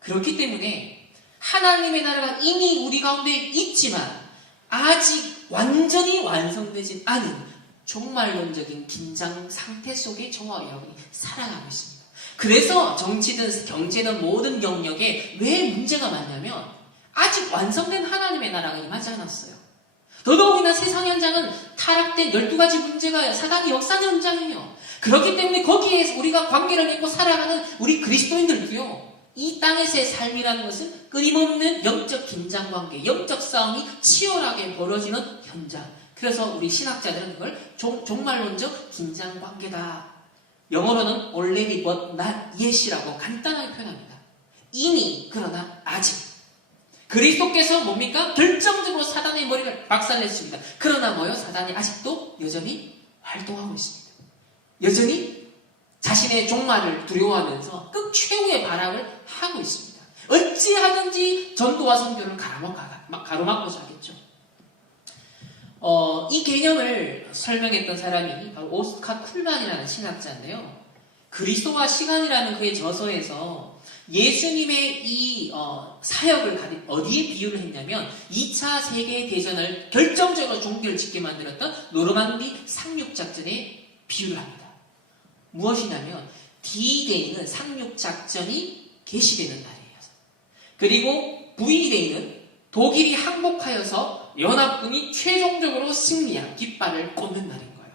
그렇기 때문에 하나님의 나라가 이미 우리 가운데 있지만 아직 완전히 완성되진 않은 종말론적인 긴장 상태 속에 저와 여러분이 살아가고 있습니다. 그래서 정치든 경제든 모든 영역에 왜 문제가 많냐면 아직 완성된 하나님의 나라가 임하지 않았어요. 더더욱이나 세상 현장은 타락된 12가지 문제가 사단이 역사하는 현장이에요. 그렇기 때문에 거기에 우리가 관계를 맺고 살아가는 우리 그리스도인들도요. 이 땅에서의 삶이라는 것은 끊임없는 영적 긴장관계, 영적 싸움이 치열하게 벌어지는 현장. 그래서 우리 신학자들은 그걸 종말론적 긴장관계다. 영어로는 already but not yet이라고 간단하게 표현합니다. 이미 그러나 아직. 그리스도께서 뭡니까? 결정적으로 사단의 머리를 박살냈습니다. 그러나 뭐요? 사단이 아직도 여전히 활동하고 있습니다. 여전히 자신의 종말을 두려워하면서 극최후의 발악을 하고 있습니다. 어찌하든지 전도와 선교를 가로막고자 하겠죠. 이 개념을 설명했던 사람이 바로 오스카 쿨만이라는 신학자인데요. 그리스도와 시간이라는 그의 저서에서 예수님의 이 사역을 어디에 비유를 했냐면 2차 세계대전을 결정적으로 종결 짓게 만들었던 노르망디 상륙작전에 비유를 합니다. 무엇이냐면 D-Day는 상륙작전이 개시되는 날이에요. 그리고 V-Day는 독일이 항복하여서 연합군이 최종적으로 승리한 깃발을 꽂는 날인 거예요.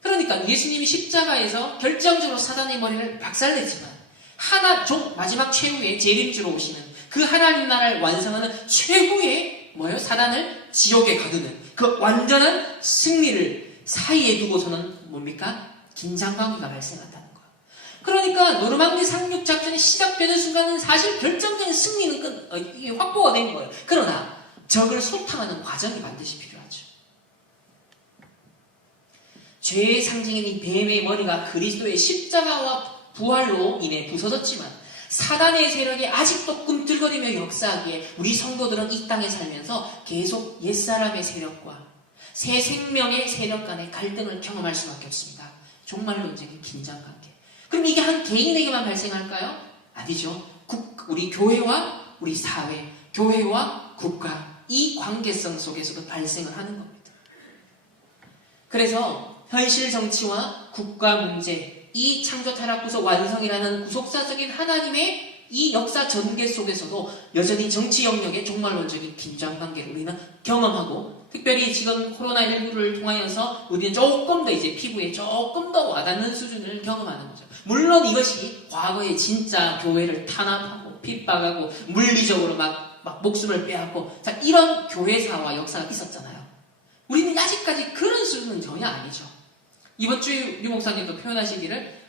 그러니까 예수님이 십자가에서 결정적으로 사단의 머리를 박살냈지만 마지막 최후의 재림주로 오시는 그 하나님 나라를 완성하는 최후의 사단을 지옥에 가두는 그 완전한 승리를 사이에 두고서는 뭡니까? 긴장관계가 발생한다는 거예요. 그러니까 노르망디 상륙작전이 시작되는 순간은 사실 결정적인 승리는 확보가 된 거예요. 그러나 적을 소탕하는 과정이 반드시 필요하죠. 죄의 상징인 이 뱀의 머리가 그리스도의 십자가와 부활로 인해 부서졌지만 사단의 세력이 아직도 꿈틀거리며 역사하기에 우리 성도들은 이 땅에 살면서 계속 옛사람의 세력과 새 생명의 세력 간의 갈등을 경험할 수밖에 없습니다. 종말론적인 긴장관계. 그럼 이게 한 개인에게만 발생할까요? 아니죠. 우리 교회와 우리 사회, 교회와 국가 이 관계성 속에서도 발생을 하는 겁니다. 그래서 현실 정치와 국가 문제, 이 창조 타락 구속 완성이라는 구속사적인 하나님의 이 역사 전개 속에서도 여전히 정치 영역의 종말론적인 긴장관계를 우리는 경험하고, 특별히 지금 코로나19를 통하여서 우리는 조금 더 이제 피부에 조금 더 와닿는 수준을 경험하는 거죠. 물론 이것이 과거에 진짜 교회를 탄압하고 핍박하고 물리적으로 막 목숨을 빼앗고 이런 교회사와 역사가 있었잖아요. 우리는 아직까지 그런 수준은 전혀 아니죠. 이번 주에 류 목사님도 표현하시기를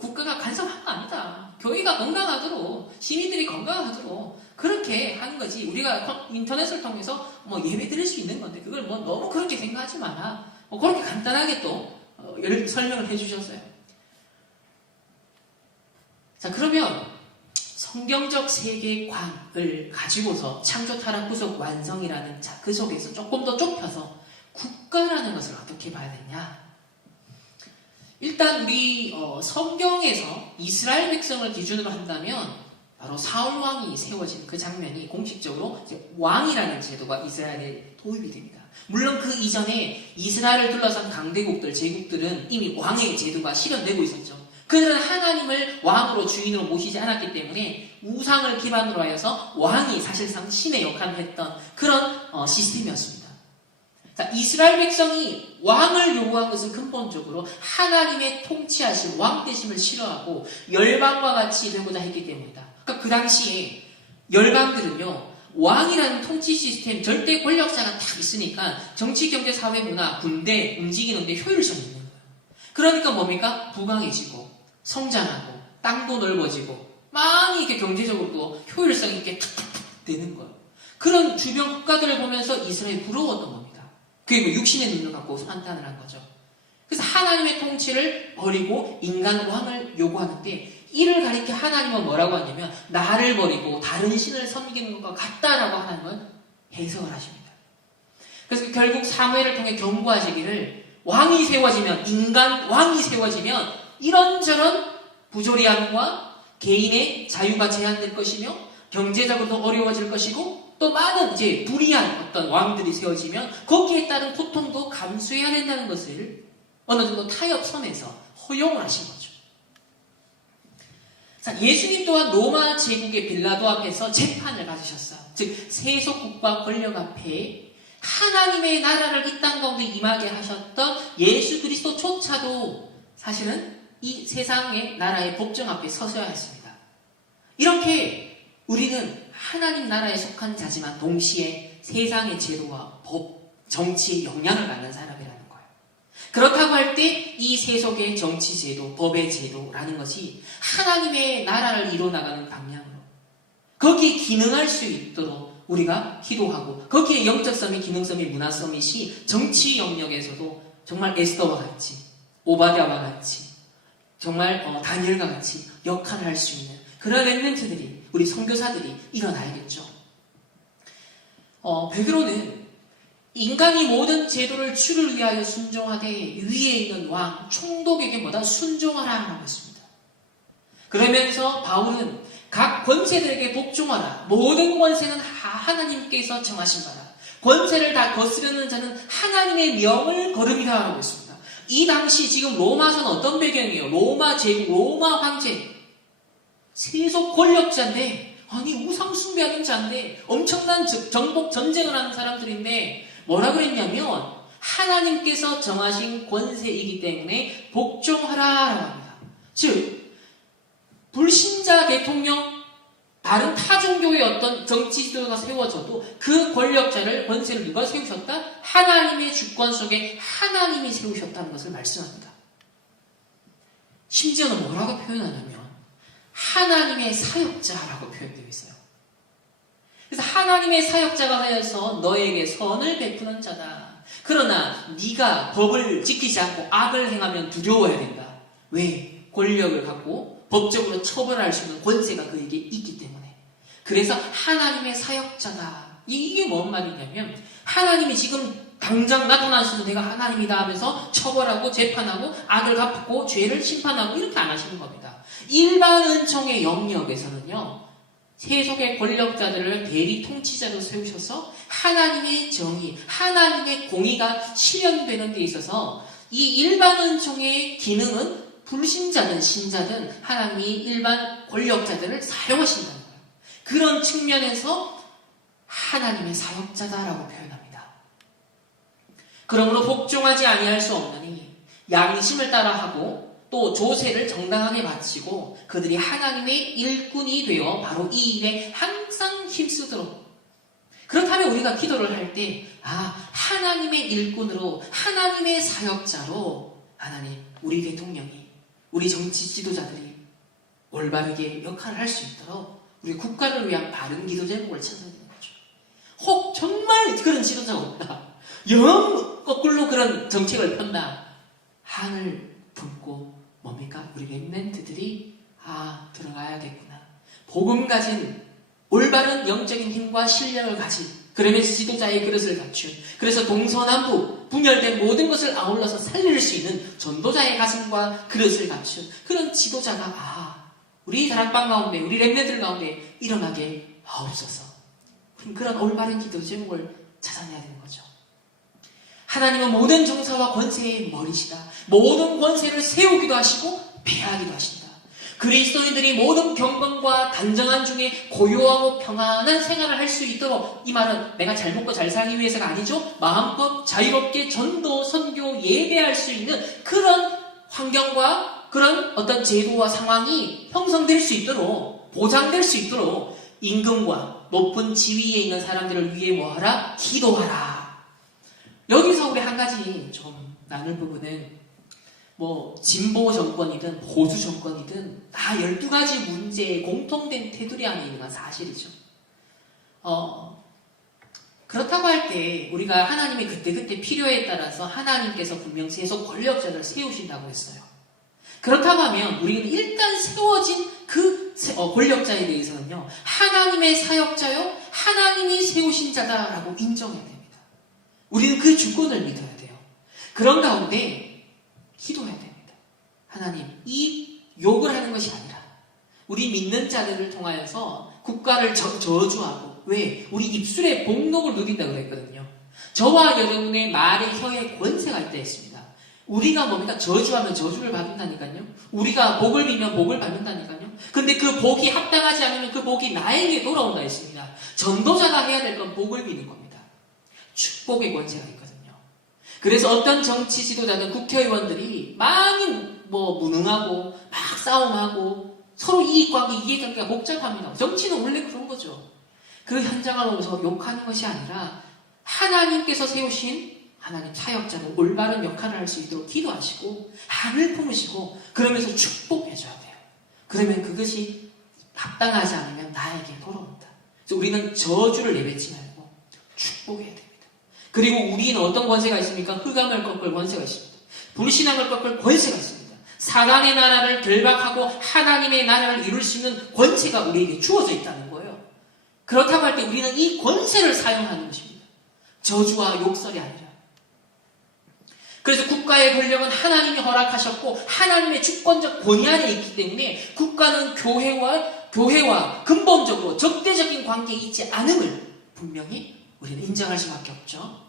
국가가 간섭한 거 아니다. 교회가 건강하도록, 시민들이 건강하도록 그렇게 하는 거지. 우리가 인터넷을 통해서 예배 드릴 수 있는 건데 그걸 너무 그렇게 생각하지 마라. 그렇게 간단하게 또 설명을 해주셨어요. 자, 그러면 성경적 세계관을 가지고서 창조 타락 구속 완성이라는 그 속에서 조금 더 좁혀서 국가라는 것을 어떻게 봐야 되냐? 일단 우리 성경에서 이스라엘 백성을 기준으로 한다면 바로 사울 왕이 세워진 그 장면이 공식적으로 이제 왕이라는 제도가 이스라엘에 도입이 됩니다. 물론 그 이전에 이스라엘을 둘러싼 강대국들, 제국들은 이미 왕의 제도가 실현되고 있었죠. 그들은 하나님을 왕으로 주인으로 모시지 않았기 때문에 우상을 기반으로 하여서 왕이 사실상 신의 역할을 했던 그런 시스템이었습니다. 자, 이스라엘 백성이 왕을 요구한 것은 근본적으로 하나님의 통치하신 왕 되심을 싫어하고 열방과 같이 되고자 했기 때문이다. 그러니까 그 당시에 열방들은요, 왕이라는 통치 시스템, 절대 권력자가 딱 있으니까 정치, 경제, 사회, 문화, 군대 움직이는데 효율성이 있는 거예요. 그러니까 뭡니까? 부강해지고 성장하고 땅도 넓어지고 많이 이렇게 경제적으로도 효율성 있게 탁탁탁 되는 거예요. 그런 주변 국가들을 보면서 이스라엘이 부러웠던 겁니다. 그게 육신의 눈을 갖고 판단을 한 거죠. 그래서 하나님의 통치를 버리고 인간 왕을 요구하는데, 이를 가리켜 하나님은 뭐라고 하냐면 나를 버리고 다른 신을 섬기는 것과 같다라고 하나님은 해석을 하십니다. 그래서 결국 사무엘을 통해 경고하시기를, 왕이 세워지면, 인간 왕이 세워지면 이런저런 부조리함과 개인의 자유가 제한될 것이며 경제적으로도 어려워질 것이고, 또 많은 이제 불의한 어떤 왕들이 세워지면 거기에 따른 고통도 감수해야 된다는 것을 어느 정도 타협선에서 허용을 하신 거죠. 자, 예수님 또한 로마 제국의 빌라도 앞에서 재판을 받으셨어요. 즉 세속국과 권력 앞에 하나님의 나라를 이 땅 가운데 임하게 하셨던 예수 그리스도조차도 사실은 이 세상의 나라의 법정 앞에 서셔야 했습니다. 이렇게 우리는 하나님 나라에 속한 자지만 동시에 세상의 제도와 법, 정치에 영향을 받는 사람이라는 거예요. 그렇다고 할 때 이 세속의 정치 제도, 법의 제도라는 것이 하나님의 나라를 이뤄나가는 방향으로 거기에 기능할 수 있도록 우리가 기도하고 거기에 영적 서밋, 기능 서밋, 문화 서밋이 정치 영역에서도 정말 에스더와 같이 오바댜와 같이 정말 다니엘과 같이 역할을 할 수 있는 그런 렘넌트들이 우리 선교사들이 일어나야겠죠. 베드로는 인간이 모든 제도를 주를 위하여 순종하되 위에 있는 왕 총독에게 뭐다 순종하라 라고 했습니다. 그러면서 바울은 각 권세들에게 복종하라. 모든 권세는 하나님께서 정하신 바라. 권세를 다 거스르는 자는 하나님의 명을 거름이라 라고 했습니다. 이 당시 지금 로마서는 어떤 배경이에요? 로마 제국, 로마 황제 세속 권력자인데 아니 우상 숭배하는 자인데 엄청난 정복 전쟁을 하는 사람들인데 뭐라 그랬냐면 하나님께서 정하신 권세이기 때문에 복종하라라고 합니다. 즉 불신자 대통령 다른 타종교의 어떤 정치 지도가 세워져도 그 권력자를 권세를 누가 세우셨다? 하나님의 주권 속에 하나님이 세우셨다는 것을 말씀합니다. 심지어는 뭐라고 표현하냐면 하나님의 사역자라고 표현되어 있어요. 그래서 하나님의 사역자가 되어서 너에게 선을 베푸는 자다. 그러나 네가 법을 지키지 않고 악을 행하면 두려워야 된다. 왜? 권력을 갖고 법적으로 처벌할 수 있는 권세가 그에게 있기 때문에. 그래서 하나님의 사역자다. 이게 뭔 말이냐면 하나님이 지금 당장 나타나셔서 내가 하나님이다 하면서 처벌하고 재판하고 악을 갚고 죄를 심판하고 이렇게 안 하시는 겁니다. 일반 은총의 영역에서는요. 세속의 권력자들을 대리 통치자로 세우셔서 하나님의 정의, 하나님의 공의가 실현되는 데 있어서 이 일반 은총의 기능은 불신자든 신자든 하나님이 일반 권력자들을 사용하신다는 거예요. 그런 측면에서 하나님의 사역자다라고 표현합니다. 그러므로 복종하지 아니할 수 없느니 양심을 따라하고 또 조세를 정당하게 바치고 그들이 하나님의 일꾼이 되어 바로 이 일에 항상 힘쓰도록. 그렇다면 우리가 기도를 할 때 하나님의 일꾼으로 하나님의 사역자로 하나님 우리 대통령이 우리 정치 지도자들이 올바르게 역할을 할 수 있도록 우리 국가를 위한 바른 기도 제목을 찾아야 되는 거죠. 혹 정말 그런 지도자가 없다. 영 거꾸로 그런 정책을 편다. 한을 품고 뭡니까? 우리 렘넌트들이 들어가야겠구나. 복음 가진 올바른 영적인 힘과 실력을 가진 그러면서 지도자의 그릇을 갖춘 그래서 동서남북 분열된 모든 것을 아울러서 살릴 수 있는 전도자의 가슴과 그릇을 갖춘 그런 지도자가 우리 다락방 가운데 우리 렘넌트들 가운데 일어나게 하옵소서. 그런 올바른 기도 제목을 찾아내야 되는 거죠. 하나님은 모든 정사와 권세의 머리시다. 모든 권세를 세우기도 하시고 폐하기도 하신다. 그리스도인들이 모든 경건과 단정한 중에 고요하고 평안한 생활을 할 수 있도록 이 말은 내가 잘 먹고 잘 살기 위해서가 아니죠. 마음껏 자유롭게 전도, 선교, 예배할 수 있는 그런 환경과 그런 어떤 제도와 상황이 형성될 수 있도록 보장될 수 있도록 임금과 높은 지위에 있는 사람들을 위해 뭐하라? 기도하라. 여기서 우리 한 가지 좀 나눌 부분은 진보 정권이든 보수 정권이든 다 12가지 문제의 공통된 테두리 안에 있는 건 사실이죠. 그렇다고 할 때 우리가 하나님이 그때그때 필요에 따라서 하나님께서 분명 세속 권력자를 세우신다고 했어요. 그렇다고 하면 우리는 일단 세워진 그 권력자에 대해서는요. 하나님의 사역자요. 하나님이 세우신 자다라고 인정해야 됩니다. 우리는 그 주권을 믿어야 돼요. 그런 가운데 기도해야 됩니다. 하나님, 이 욕을 하는 것이 아니라 우리 믿는 자들을 통하여서 국가를 저주하고 왜? 우리 입술에 복록을 누린다고 그랬거든요. 저와 여러분의 말의 혀에 권세가 있다 했습니다. 우리가 뭡니까? 저주하면 저주를 받는다니까요. 우리가 복을 빌면 복을 받는다니까요. 근데 그 복이 합당하지 않으면 그 복이 나에게 돌아온다 했습니다. 전도자가 해야 될 건 복을 비는 겁니다. 축복의 권세가 있거든요. 그래서 어떤 정치 지도자들, 국회의원들이 많이 무능하고 막 싸움하고 서로 이익관계, 이해관계가 복잡합니다. 정치는 원래 그런 거죠. 그 현장을 보면서 욕하는 것이 아니라 하나님께서 세우신 하나님 사역자는 올바른 역할을 할 수 있도록 기도하시고 한을 품으시고 그러면서 축복해줘야 돼요. 그러면 그것이 합당하지 않으면 나에게 돌아온다. 그래서 우리는 저주를 내뱉지 말고 축복해야 됩니다. 그리고 우리는 어떤 권세가 있습니까? 흑암을 꺾을 권세가 있습니다. 불신앙을 꺾을 권세가 있습니다. 사단의 나라를 결박하고 하나님의 나라를 이룰 수 있는 권세가 우리에게 주어져 있다는 거예요. 그렇다고 할 때 우리는 이 권세를 사용하는 것입니다. 저주와 욕설이 아니라. 그래서 국가의 권력은 하나님이 허락하셨고 하나님의 주권적 권위 안에 있기 때문에 국가는 교회와 근본적으로 적대적인 관계에 있지 않음을 분명히 우리는 인정할 수밖에 없죠.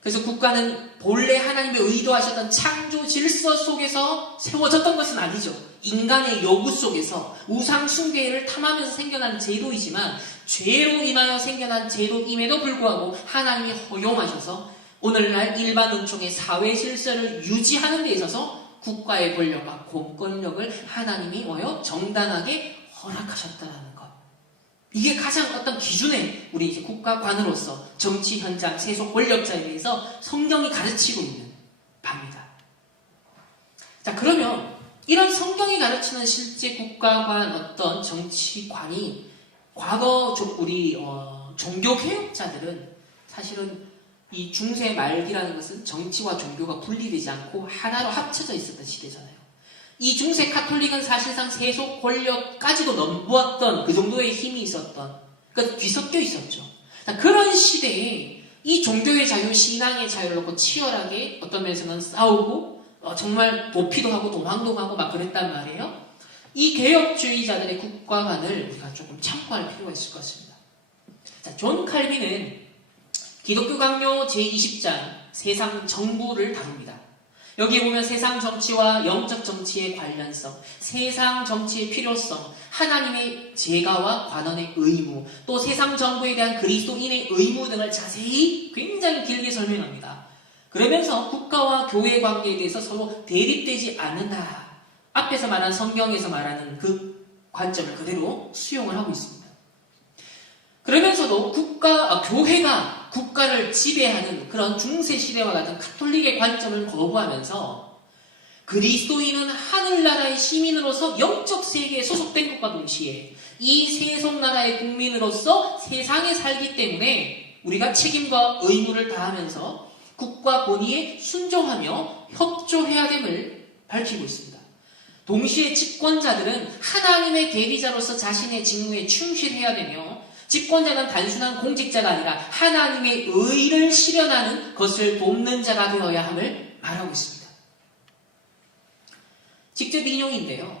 그래서 국가는 본래 하나님의 의도하셨던 창조 질서 속에서 세워졌던 것은 아니죠. 인간의 요구 속에서 우상 숭배를 탐하면서 생겨난 제도이지만 죄로 인하여 생겨난 제도임에도 불구하고 하나님이 허용하셔서 오늘날 일반 은총의 사회 질서를 유지하는 데 있어서 국가의 권력과 공권력을 하나님이 정당하게 허락하셨다는 것. 이게 가장 어떤 기준에 우리 이제 국가관으로서 정치 현장 세속 권력자에 대해서 성경이 가르치고 있는 바입니다. 자, 그러면 이런 성경이 가르치는 실제 국가관 어떤 정치관이 과거 우리 종교개혁자들은 사실은 이 중세 말기라는 것은 정치와 종교가 분리되지 않고 하나로 합쳐져 있었던 시대잖아요. 이 중세 카톨릭은 사실상 세속 권력까지도 넘보았던 그 정도의 힘이 있었던, 그러니까 뒤섞여 있었죠. 그런 시대에 이 종교의 자유, 신앙의 자유를 놓고 치열하게 어떤 면에서는 싸우고 정말 도피도 하고 도망도 가고 막 그랬단 말이에요. 이 개혁주의자들의 국가관을 우리가 조금 참고할 필요가 있을 것 같습니다. 자, 존 칼빈은 기독교 강요 제20장 세상 정부를 다룹니다. 여기에 보면 세상 정치와 영적 정치의 관련성, 세상 정치의 필요성, 하나님의 제가와 관원의 의무, 또 세상 정부에 대한 그리스도인의 의무 등을 자세히 굉장히 길게 설명합니다. 그러면서 국가와 교회 관계에 대해서 서로 대립되지 않는다. 앞에서 말한 성경에서 말하는 그 관점을 그대로 수용을 하고 있습니다. 그러면서도 교회가 국가를 지배하는 그런 중세시대와 같은 카톨릭의 관점을 거부하면서 그리스도인은 하늘나라의 시민으로서 영적 세계에 소속된 것과 동시에 이 세속나라의 국민으로서 세상에 살기 때문에 우리가 책임과 의무를 다하면서 국가 권위에 순종하며 협조해야 됨을 밝히고 있습니다. 동시에 집권자들은 하나님의 대리자로서 자신의 직무에 충실해야 되며 집권자는 단순한 공직자가 아니라 하나님의 의를 실현하는 것을 돕는 자가 되어야 함을 말하고 있습니다. 직접 인용인데요.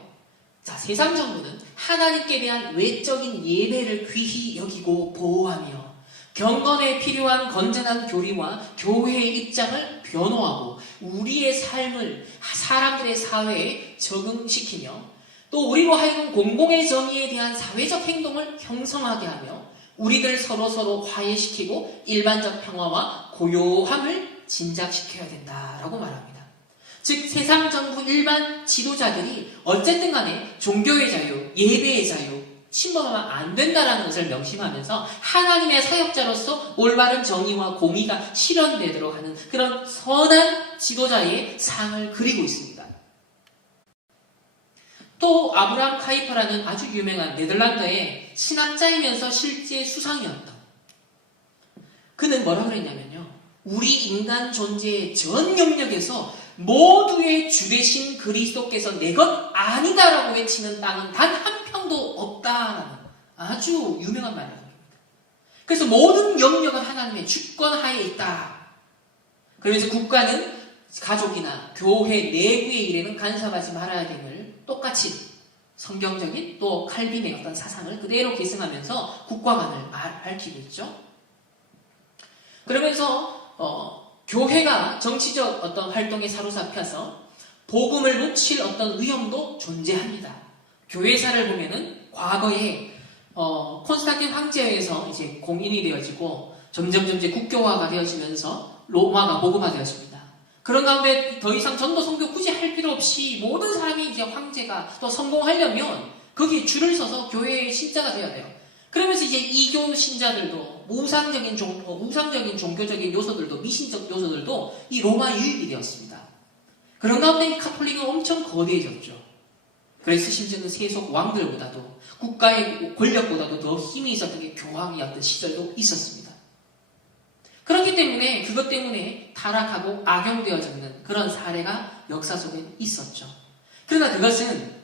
자, 세상 정부는 하나님께 대한 외적인 예배를 귀히 여기고 보호하며 경건에 필요한 건전한 교리와 교회의 입장을 변호하고 우리의 삶을 사람들의 사회에 적응시키며 또 우리로 하여금 공공의 정의에 대한 사회적 행동을 형성하게 하며 우리들 서로 화해시키고 일반적 평화와 고요함을 진작시켜야 된다라고 말합니다. 즉 세상 정부 일반 지도자들이 어쨌든 간에 종교의 자유, 예배의 자유 침범하면 안 된다라는 것을 명심하면서 하나님의 사역자로서 올바른 정의와 공의가 실현되도록 하는 그런 선한 지도자의 상을 그리고 있습니다. 또 아브라함 카이퍼라는 아주 유명한 네덜란드의 신학자이면서 실제 수상이었던 그는 뭐라 그랬냐면요. 우리 인간 존재의 전 영역에서 모두의 주되신 그리스도께서 내 것 아니다라고 외치는 땅은 단 한 평도 없다라는 아주 유명한 말입니다. 그래서 모든 영역은 하나님의 주권 하에 있다. 그러면서 국가는 가족이나 교회 내부의 일에는 간섭하지 말아야 됨을 똑같이 성경적인 또 칼빈의 어떤 사상을 그대로 계승하면서 국가관을 밝히고 있죠. 그러면서 교회가 정치적 어떤 활동에 사로잡혀서 복음을 놓칠 어떤 위험도 존재합니다. 교회사를 보면은 과거에 콘스탄틴 황제에서 이제 공인이 되어지고 점점 이제 국교화가 되어지면서 로마가 복음화되었습니다. 그런 가운데 더 이상 전도 선교 굳이 할 필요 없이 모든 사람이 이제 황제가 또 성공하려면 거기에 줄을 서서 교회의 신자가 되어야 돼요. 그러면서 이제 이교 신자들도 우상적인 종교적인 요소들도 미신적 요소들도 이 로마에 유입이 되었습니다. 그런 가운데 카톨릭은 엄청 거대해졌죠. 그래서 심지어는 세속 왕들보다도 국가의 권력보다도 더 힘이 있었던 게 교황이었던 시절도 있었습니다. 그렇기 때문에 그것 때문에 타락하고 악용되어지는 그런 사례가 역사 속에 있었죠. 그러나 그것은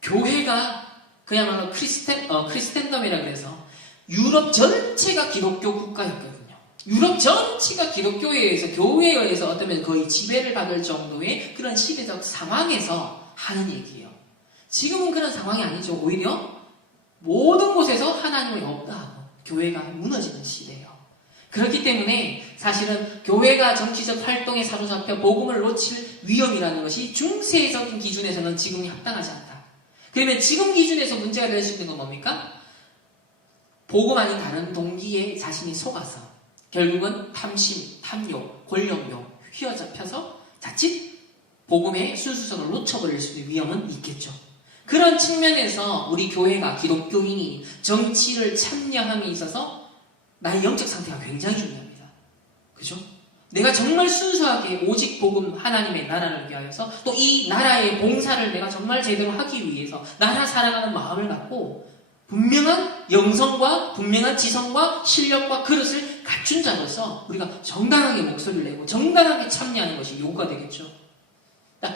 교회가 그야말로 크리스텐덤이라 그래서 유럽 전체가 기독교 국가였거든요. 유럽 전체가 기독교에 의해서 교회에 의해서 어쩌면 거의 지배를 받을 정도의 그런 시대적 상황에서 하는 얘기예요. 지금은 그런 상황이 아니죠. 오히려 모든 곳에서 하나님이 없다 하고 교회가 무너지는 시대예요. 그렇기 때문에 사실은 교회가 정치적 활동에 사로잡혀 복음을 놓칠 위험이라는 것이 중세적인 기준에서는 지금이 합당하지 않다. 그러면 지금 기준에서 문제가 될 수 있는 건 뭡니까? 복음 아닌 다른 동기에 자신이 속아서 결국은 탐심, 탐욕, 권력욕 휘어잡혀서 자칫 복음의 순수성을 놓쳐버릴 수 있는 위험은 있겠죠. 그런 측면에서 우리 교회가 기독교인이 정치를 참여함에 있어서 나의 영적 상태가 굉장히 중요합니다. 그죠? 내가 정말 순수하게 오직 복음 하나님의 나라를 위하여서 또 이 나라의 봉사를 내가 정말 제대로 하기 위해서 나라 사랑하는 마음을 갖고 분명한 영성과 분명한 지성과 실력과 그릇을 갖춘 자로서 우리가 정당하게 목소리를 내고 정당하게 참여하는 것이 요구가 되겠죠.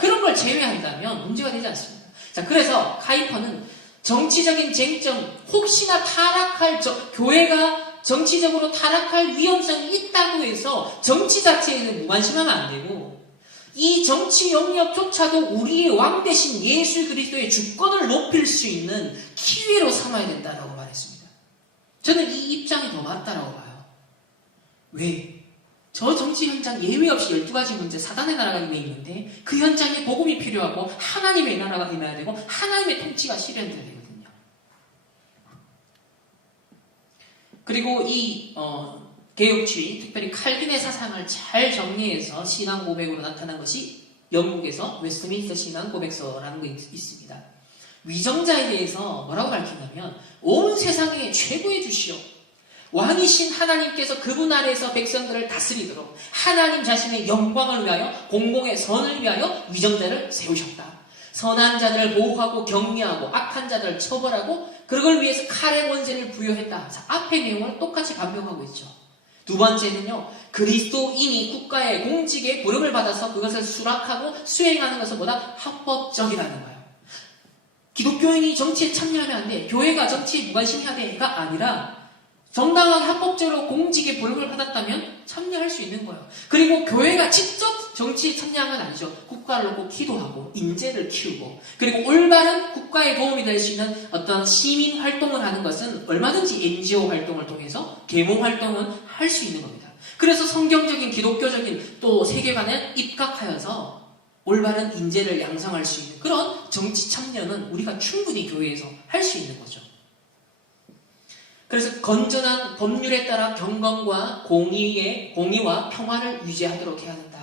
그런 걸 제외한다면 문제가 되지 않습니다. 자, 그래서 카이퍼는 정치적인 쟁점, 혹시나 교회가 정치적으로 타락할 위험성이 있다고 해서 정치 자체에는 무관심하면 안 되고 이 정치 영역조차도 우리의 왕 대신 예수 그리스도의 주권을 높일 수 있는 기회로 삼아야 된다고 말했습니다. 저는 이 입장이 더 맞다라고 봐요. 왜? 저 정치 현장 예외 없이 12가지 문제 사단의 나라가 임해 있는데 그 현장에 복음이 필요하고 하나님의 나라가 임해야 되고 하나님의 통치가 실현돼야 되거든요. 그리고 이 개혁주의, 특별히 칼빈의 사상을 잘 정리해서 신앙 고백으로 나타난 것이 영국에서 웨스트민스터 신앙 고백서라는 게 있습니다. 위정자에 대해서 뭐라고 밝히냐면 온 세상의 최고의 주시오. 왕이신 하나님께서 그분 아래에서 백성들을 다스리도록 하나님 자신의 영광을 위하여 공공의 선을 위하여 위정자를 세우셨다. 선한 자들을 보호하고 격려하고 악한 자들을 처벌하고 그걸 위해서 칼의 원죄를 부여했다. 자, 앞의 내용을 똑같이 반복하고 있죠. 두 번째는요, 그리스도인이 국가의 공직에 부름을 받아서 그것을 수락하고 수행하는 것은 보다 합법적이라는 거예요. 기독교인이 정치에 참여하면 안 돼. 교회가 정치에 무관심해야 돼가 아니라 정당하게 합법적으로 공직에 부름을 받았다면 참여할 수 있는 거예요. 그리고 교회가 직접 정치에 참여한 건 아니죠. 국가를 놓고 기도하고 인재를 키우고 그리고 올바른 국가에 도움이 될 수 있는 어떤 시민 활동을 하는 것은 얼마든지 NGO 활동을 통해서 계몽 활동은 할 수 있는 겁니다. 그래서 성경적인 기독교적인 또 세계관에 입각하여서 올바른 인재를 양성할 수 있는 그런 정치 참여는 우리가 충분히 교회에서 할 수 있는 거죠. 그래서 건전한 법률에 따라 경건과 공의와 평화를 유지하도록 해야 된다.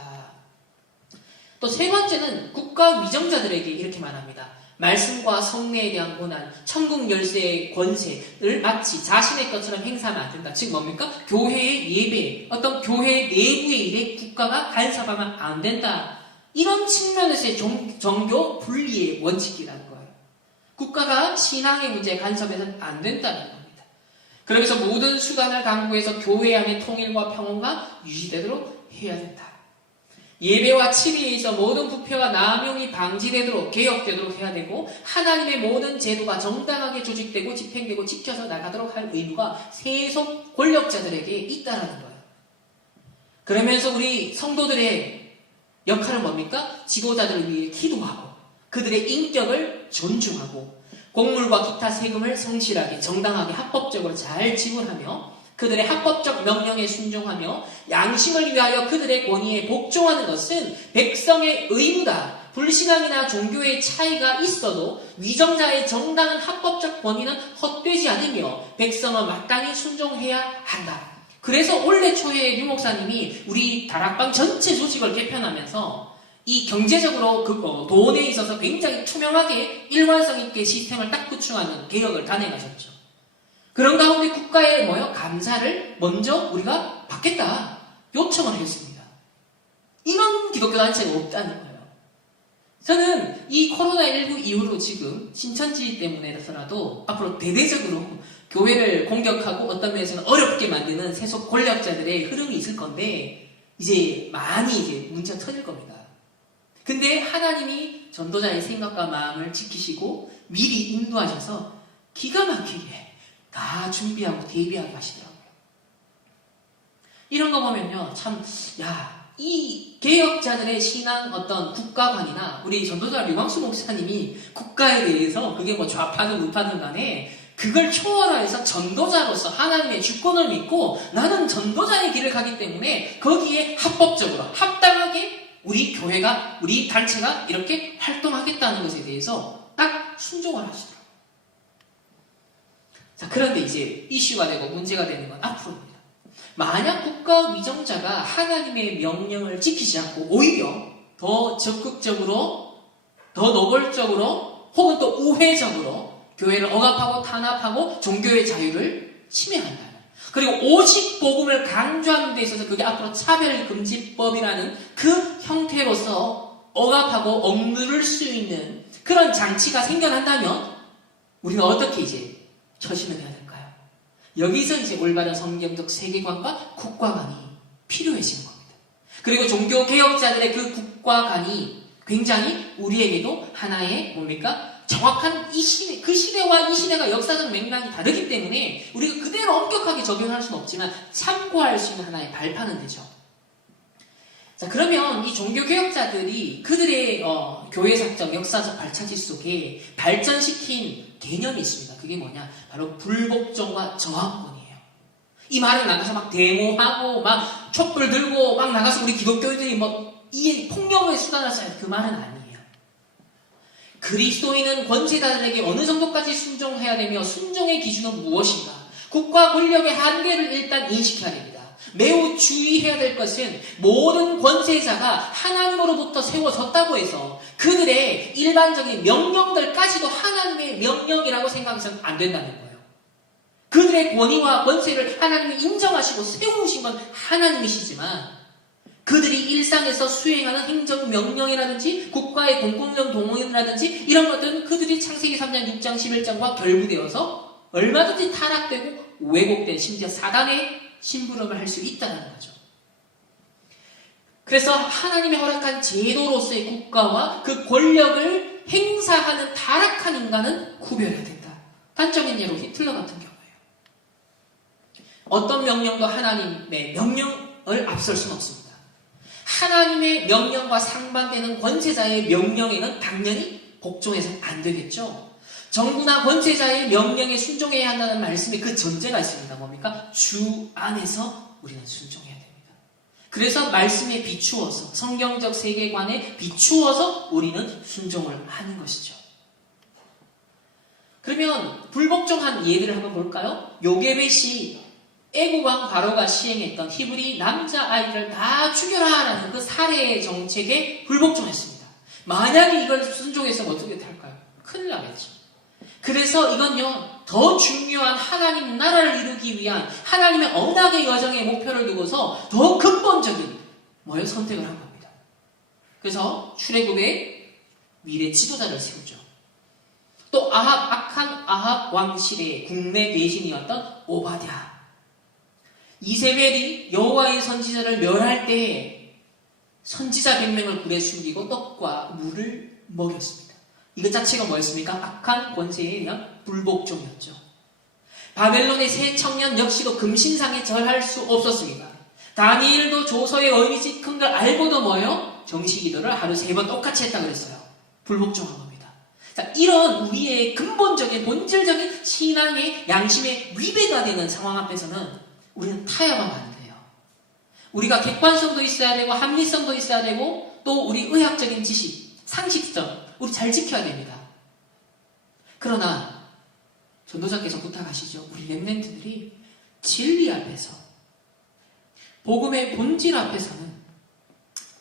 또 세 번째는 국가 위정자들에게 이렇게 말합니다. 말씀과 성례에 대한 고난, 천국 열쇠의 권세를 마치 자신의 것처럼 행사하면 안 된다. 즉 뭡니까? 교회의 예배, 어떤 교회 내부의 일에 국가가 간섭하면 안 된다. 이런 측면에서의 종교 분리의 원칙이라는 거예요. 국가가 신앙의 문제에 간섭해서는 안 된다는 겁니다. 그러면서 모든 수단을 강구해서 교회 안의 통일과 평온과 유지되도록 해야 된다. 예배와 치리에 있어 모든 부패와 남용이 방지되도록 개혁되도록 해야 되고 하나님의 모든 제도가 정당하게 조직되고 집행되고 지켜서 나가도록 할 의무가 세속 권력자들에게 있다는 거예요. 그러면서 우리 성도들의 역할은 뭡니까? 지도자들을 위해 기도하고 그들의 인격을 존중하고 공물과 기타 세금을 성실하게 정당하게 합법적으로 잘 지불하며 그들의 합법적 명령에 순종하며 양심을 위하여 그들의 권위에 복종하는 것은 백성의 의무다. 불신앙이나 종교의 차이가 있어도 위정자의 정당한 합법적 권위는 헛되지 않으며 백성은 마땅히 순종해야 한다. 그래서 올해 초에 유 목사님이 우리 다락방 전체 조직을 개편하면서 이 경제적으로 돈에 있어서 굉장히 투명하게 일관성 있게 시스템을 딱 구축하는 개혁을 단행하셨죠. 그런 가운데 국가의 감사를 먼저 우리가 받겠다 요청을 했습니다. 이런 기독교 단체가 없다는 거예요. 저는 이 코로나19 이후로 지금 신천지 때문에라도 앞으로 대대적으로 교회를 공격하고 어떤 면에서는 어렵게 만드는 세속 권력자들의 흐름이 있을 건데 이제 많이 문제가 터질 겁니다. 근데 하나님이 전도자의 생각과 마음을 지키시고 미리 인도하셔서 기가 막히게 다 준비하고 대비하게 하시더라고요. 이런 거 보면요, 이 개혁자들의 신앙 어떤 국가관이나 우리 전도자 류광수 목사님이 국가에 대해서 그게 좌파든 우파든 간에 그걸 초월해서 전도자로서 하나님의 주권을 믿고 나는 전도자의 길을 가기 때문에 거기에 합법적으로 합당하게 우리 교회가 우리 단체가 이렇게 활동하겠다는 것에 대해서 딱 순종을 하시더라고요. 자, 그런데 이제 이슈가 되고 문제가 되는 건 앞으로입니다. 만약 국가 위정자가 하나님의 명령을 지키지 않고 오히려 더 적극적으로, 더 노골적으로, 혹은 또 우회적으로 교회를 억압하고 탄압하고 종교의 자유를 침해한다면, 그리고 오직 복음을 강조하는 데 있어서 그게 앞으로 차별금지법이라는 그 형태로서 억압하고 억누를 수 있는 그런 장치가 생겨난다면 우리는 어떻게 이제 처신을 해야 될까요? 여기서 이제 올바른 성경적 세계관과 국가관이 필요해지는 겁니다. 그리고 종교개혁자들의 그 국가관이 굉장히 우리에게도 하나의 정확한 이 시대, 그 시대와 이 시대가 역사적 맥락이 다르기 때문에 우리가 그대로 엄격하게 적용할 수는 없지만 참고할 수 있는 하나의 발판은 되죠. 자, 그러면 이 종교개혁자들이 그들의 교회사적, 역사적 발차기 속에 발전시킨 개념이 있습니다. 그게 뭐냐? 바로 불복종과 저항권이에요. 이 말은 나가서 막 데모하고 막 촛불 들고 막 나가서 우리 기독교인들이 이 폭력의 수단을 써야 그 말은 아니에요. 그리스도인은 권세자들에게 어느 정도까지 순종해야 되며 순종의 기준은 무엇인가? 국가 권력의 한계를 일단 인식해야 됩니다. 매우 주의해야 될 것은 모든 권세자가 하나님으로부터 세워졌다고 해서 그들의 일반적인 명령들까지도 하나님의 명령이라고 생각해서는 안 된다는 거예요. 그들의 권위와 권세를 하나님이 인정하시고 세우신 건 하나님이시지만 그들이 일상에서 수행하는 행정명령이라든지 국가의 공공령 동원이라든지 이런 것들은 그들이 창세기 3장, 6장, 11장과 결부되어서 얼마든지 타락되고 왜곡된 심지어 사단의 심부름을 할 수 있다는 거죠. 그래서 하나님이 허락한 제도로서의 국가와 그 권력을 행사하는 타락한 인간은 구별해야 된다. 단적인 예로 히틀러 같은 경우예요. 어떤 명령도 하나님의 명령을 앞설 수는 없습니다. 하나님의 명령과 상반되는 권세자의 명령에는 당연히 복종해서는 안 되겠죠. 정부나 권세자의 명령에 순종해야 한다는 말씀에 그 전제가 있습니다. 뭡니까? 주 안에서 우리는 순종해야 됩니다. 그래서 말씀에 비추어서, 성경적 세계관에 비추어서 우리는 순종을 하는 것이죠. 그러면 불복종한 예들을 한번 볼까요? 요게벳이 애국왕 바로가 시행했던 히브리 남자아이를 다 죽여라라는 그 살해 정책에 불복종했습니다. 만약에 이걸 순종했으면 어떻게 할까요? 큰일 나겠죠. 그래서 이건요, 더 중요한 하나님 나라를 이루기 위한 하나님의 언약의 여정의 목표를 두고서 더 근본적인 선택을 한 겁니다. 그래서 출애굽의 미래 지도자를 세우죠. 또 악한 아합 왕실의 국내 대신이었던 오바댜, 이세벨이 여호와의 선지자를 멸할 때 선지자 100명을 굴에 숨기고 떡과 물을 먹였습니다. 이것 자체가 뭐였습니까? 악한 권세에 의한 불복종이었죠. 바벨론의 새 청년 역시도 금신상에 절할 수 없었습니다. 다니엘도 조서의 어인이 찍힌 걸 알고도 정시기도를 하루 3번 똑같이 했다고 그랬어요. 불복종한 겁니다. 자, 이런 우리의 근본적인 본질적인 신앙의 양심의 위배가 되는 상황 앞에서는 우리는 타협하면 안 돼요. 우리가 객관성도 있어야 되고 합리성도 있어야 되고 또 우리 의학적인 지식, 상식점 우리 잘 지켜야 됩니다. 그러나 전도자께서 부탁하시죠. 우리 렘넌트들이 진리 앞에서 복음의 본질 앞에서는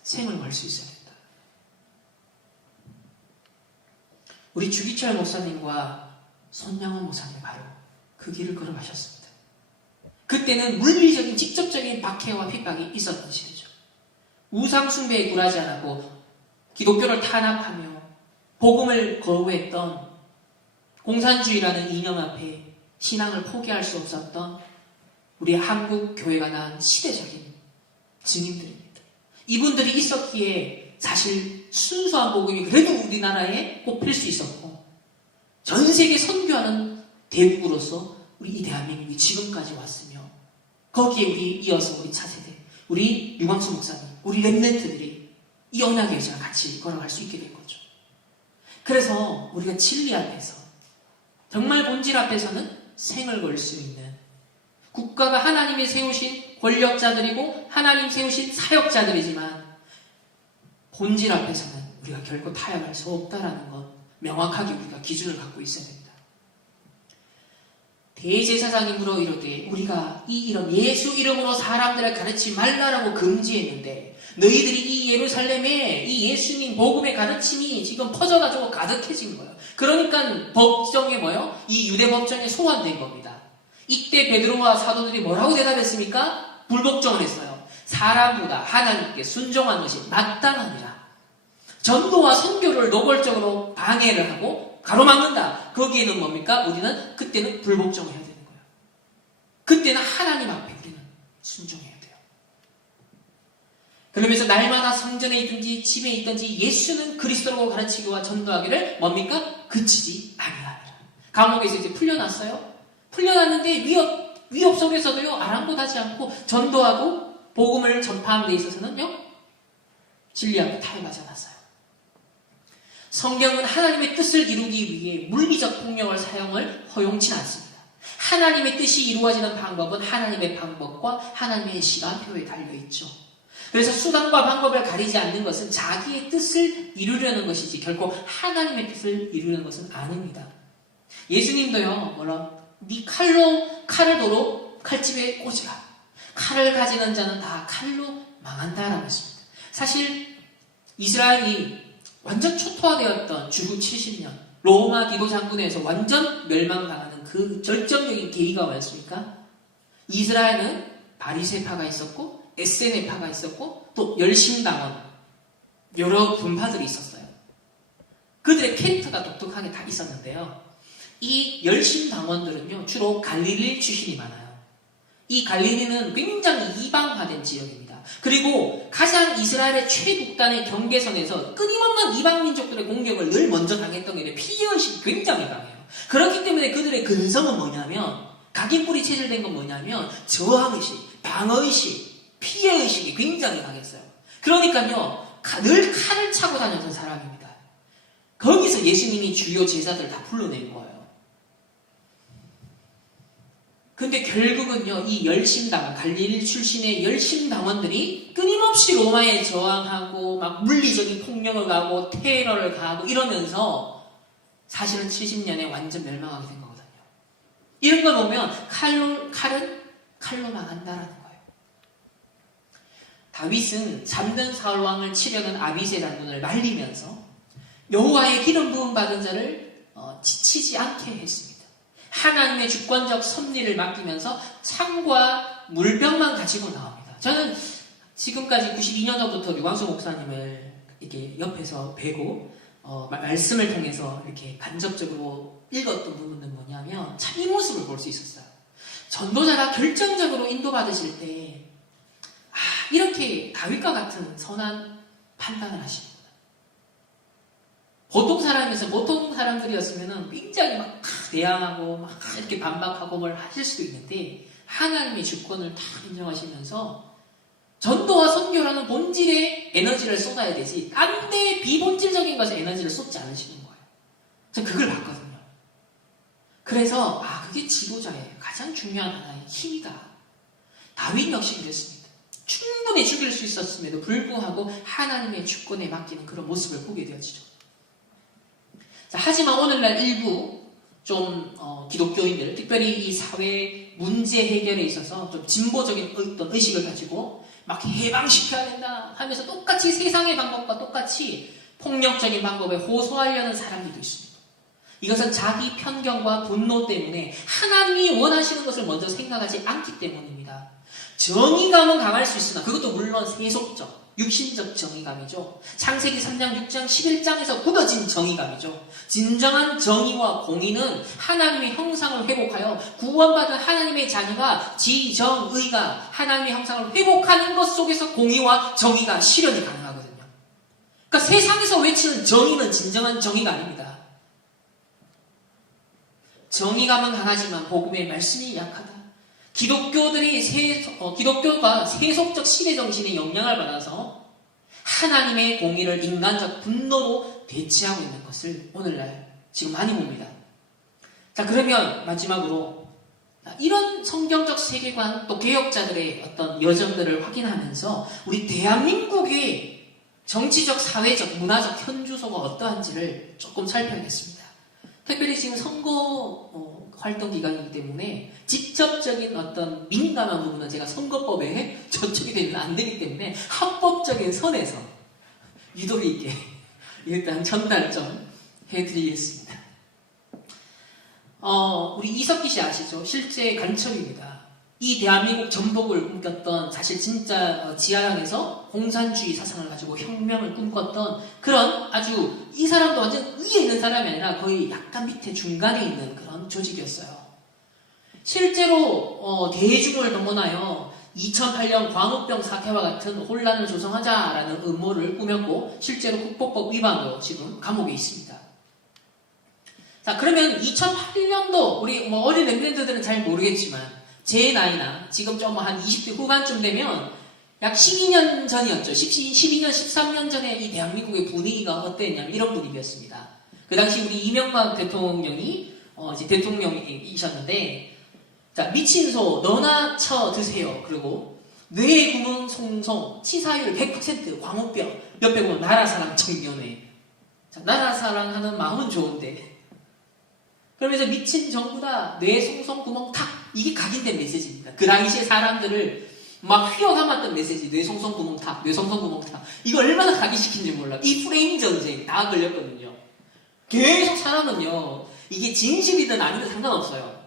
생을 걸 수 있어야 된다. 우리 주기철 목사님과 손양원 목사님 바로 그 길을 걸어가셨습니다. 그때는 물리적인 직접적인 박해와 핍박이 있었던 시대죠. 우상숭배에 굴하지 않고 기독교를 탄압하며 복음을 거부했던 공산주의라는 이념 앞에 신앙을 포기할 수 없었던 우리 한국 교회가 낳은 시대적인 증인들입니다. 이분들이 있었기에 사실 순수한 복음이 그래도 우리나라에 꼽힐 수 있었고 전 세계 선교하는 대국으로서 우리 이 대한민국이 지금까지 왔으며 거기에 우리 이어서 우리 차세대, 우리 유광수 목사님, 우리 렘넌트들이 이 언약의 여정을 같이 걸어갈 수 있게 된 거죠. 그래서 우리가 진리 앞에서 정말 본질 앞에서는 생을 걸 수 있는 국가가 하나님이 세우신 권력자들이고 하나님 세우신 사역자들이지만 본질 앞에서는 우리가 결코 타협할 수 없다라는 것 명확하게 우리가 기준을 갖고 있어야 됩니다. 대제사장님으로 이르되 우리가 이런 예수 이름으로 사람들을 가르치지 말라라고 금지했는데 너희들이 이 예루살렘에 이 예수님 복음의 가르침이 지금 퍼져가지고 가득해진 거예요. 그러니까 법정에 뭐요? 이 유대 법정에 소환된 겁니다. 이때 베드로와 사도들이 뭐라고 대답했습니까? 불복종을 했어요. 사람보다 하나님께 순종한 것이 마땅하니라. 전도와 선교를 노골적으로 방해를 하고 가로막는다. 거기에는 뭡니까? 우리는 그때는 불복종을 해야 되는 거예요. 그때는 하나님 앞에 우리는 순종해야 돼요. 그러면서 날마다 성전에 있든지 집에 있든지 예수는 그리스도라고 가르치기와 전도하기를 뭡니까? 그치지 아니하니라. 감옥에서 이제 풀려났어요. 풀려났는데 위협 속에서도요 아랑곳하지 않고 전도하고 복음을 전파하는 데 있어서는요 진리 앞에 타협하지 않았어요. 성경은 하나님의 뜻을 이루기 위해 물리적 폭력을 사용을 허용치 않습니다. 하나님의 뜻이 이루어지는 방법은 하나님의 방법과 하나님의 시간표에 달려있죠. 그래서 수단과 방법을 가리지 않는 것은 자기의 뜻을 이루려는 것이지 결코 하나님의 뜻을 이루려는 것은 아닙니다. 예수님도요 네 칼을 도로 칼집에 꽂으라. 칼을 가지는 자는 다 칼로 망한다라고 했습니다. 사실 이스라엘이 완전 초토화되었던 주후 70년 로마 기도 장군에서 완전 멸망당하는 그 절정적인 계기가 뭐였습니까? 이스라엘은 바리새파가 있었고 에세네파가 있었고 또 열심당원 여러 분파들이 있었어요. 그들의 캐릭터가 독특하게 다 있었는데요. 이 열심당원들은요 주로 갈릴리 출신이 많아요. 이 갈릴리는 굉장히 이방화된 지역입니다. 그리고 가장 이스라엘의 최북단의 경계선에서 끊임없는 이방 민족들의 공격을 늘 먼저 당했던 게 피해의식이 굉장히 강해요. 그렇기 때문에 그들의 근성은 뭐냐면 각인뿌리 체질된 건 뭐냐면 저항의식, 방어의식, 피해의식이 굉장히 강했어요. 그러니까요 늘 칼을 차고 다녔던 사람입니다. 거기서 예수님이 주요 제자들 다 불러낸 거예요. 근데 결국은요, 이 열심당원, 갈릴리 출신의 열심당원들이 끊임없이 로마에 저항하고, 막 물리적인 폭력을 가하고, 테러를 가하고 이러면서 사실은 70년에 완전 멸망하게 된 거거든요. 이런 걸 보면 칼은 칼로 망한다라는 거예요. 다윗은 잠든 사울왕을 치려는 아비새 장군을 말리면서 여호와의 기름 부음 받은 자를 지치지 않게 했습니다. 하나님의 주권적 섭리를 맡기면서 창과 물병만 가지고 나옵니다. 저는 지금까지 92년도부터 유광수 목사님을 이렇게 옆에서 뵈고 말씀을 통해서 이렇게 간접적으로 읽었던 부분은 뭐냐면 참 이 모습을 볼 수 있었어요. 전도자가 결정적으로 인도받으실 때 이렇게 다윗과 같은 선한 판단을 하십니다. 보통 사람들이었으면 굉장히 막 대항하고 막 이렇게 반박하고 뭘 하실 수도 있는데 하나님의 주권을 다 인정하시면서 전도와 선교라는 본질의 에너지를 쏟아야 되지 딴 데 비본질적인 것에 에너지를 쏟지 않으시는 거예요. 저는 그걸 봤거든요. 그래서 그게 지도자의 가장 중요한 하나의 힘이다. 다윗 역시 그랬습니다. 충분히 죽일 수 있었음에도 불구하고 하나님의 주권에 맡기는 그런 모습을 보게 되어지죠. 자, 하지만 오늘날 일부 좀 기독교인들, 특별히 이 사회 문제 해결에 있어서 좀 진보적인 어떤 의식을 가지고 막 해방시켜야 된다 하면서 똑같이 세상의 방법과 똑같이 폭력적인 방법에 호소하려는 사람들도 있습니다. 이것은 자기 편견과 분노 때문에 하나님이 원하시는 것을 먼저 생각하지 않기 때문입니다. 정의감은 강할 수 있으나 그것도 물론 세속적, 육신적 정의감이죠. 창세기 3장, 6장, 11장에서 굳어진 정의감이죠. 진정한 정의와 공의는 하나님의 형상을 회복하여 구원받은 하나님의 자녀가 지정의가 하나님의 형상을 회복하는 것 속에서 공의와 정의가 실현이 가능하거든요. 그러니까 세상에서 외치는 정의는 진정한 정의가 아닙니다. 정의감은 강하지만 복음의 말씀이 약하다. 기독교가 세속적 시대정신의 영향을 받아서 하나님의 공의를 인간적 분노로 대체하고 있는 것을 오늘날 지금 많이 봅니다. 자, 그러면 마지막으로 이런 성경적 세계관 또 개혁자들의 어떤 여정들을 확인하면서 우리 대한민국의 정치적, 사회적, 문화적 현주소가 어떠한지를 조금 살펴보겠습니다. 특별히 지금 선거 활동 기간이기 때문에 직접적인 어떤 민감한 부분은 제가 선거법에 저촉이 되면 안 되기 때문에 합법적인 선에서 유도리 있게 일단 전달 좀 해드리겠습니다. 우리 이석기 씨 아시죠? 실제 간첩입니다. 이 대한민국 전복을 꿈꿨던, 사실 진짜 지하양에서 공산주의 사상을 가지고 혁명을 꿈꿨던 그런 아주, 이 사람도 완전 위에 있는 사람이 아니라 거의 약간 밑에 중간에 있는 그런 조직이었어요. 실제로 대중을 동원하여 2008년 광우병 사태와 같은 혼란을 조성하자라는 음모를 꾸몄고 실제로 국보법 위반으로 지금 감옥에 있습니다. 자, 그러면 2008년도 우리 어린 랩런트들은 잘 모르겠지만 제 나이나 지금 좀 한 20대 후반쯤 되면 약 12년 전이었죠. 12년, 13년 전에 이 대한민국의 분위기가 어땠냐면 이런 분위기였습니다. 그 당시 우리 이명박 대통령이 이제 대통령이셨는데, 자, 미친 소 너나 쳐 드세요. 그리고 뇌 구멍 송송 치사율 100% 광우병, 옆에 보면 나라사랑 청년회. 자, 나라사랑하는 마음은 좋은데 그러면서 미친 정부다, 뇌 송송 구멍 탁, 이게 각인된 메시지입니다. 그 당시에 사람들을 막 휘어감았던 메시지, 뇌 송송 구멍 탁, 뇌 송송 구멍 탁. 이거 얼마나 각인시킨지 몰라. 이 프레임 전쟁 다 걸렸거든요. 계속 사람은요, 이게 진실이든 아니든 상관없어요.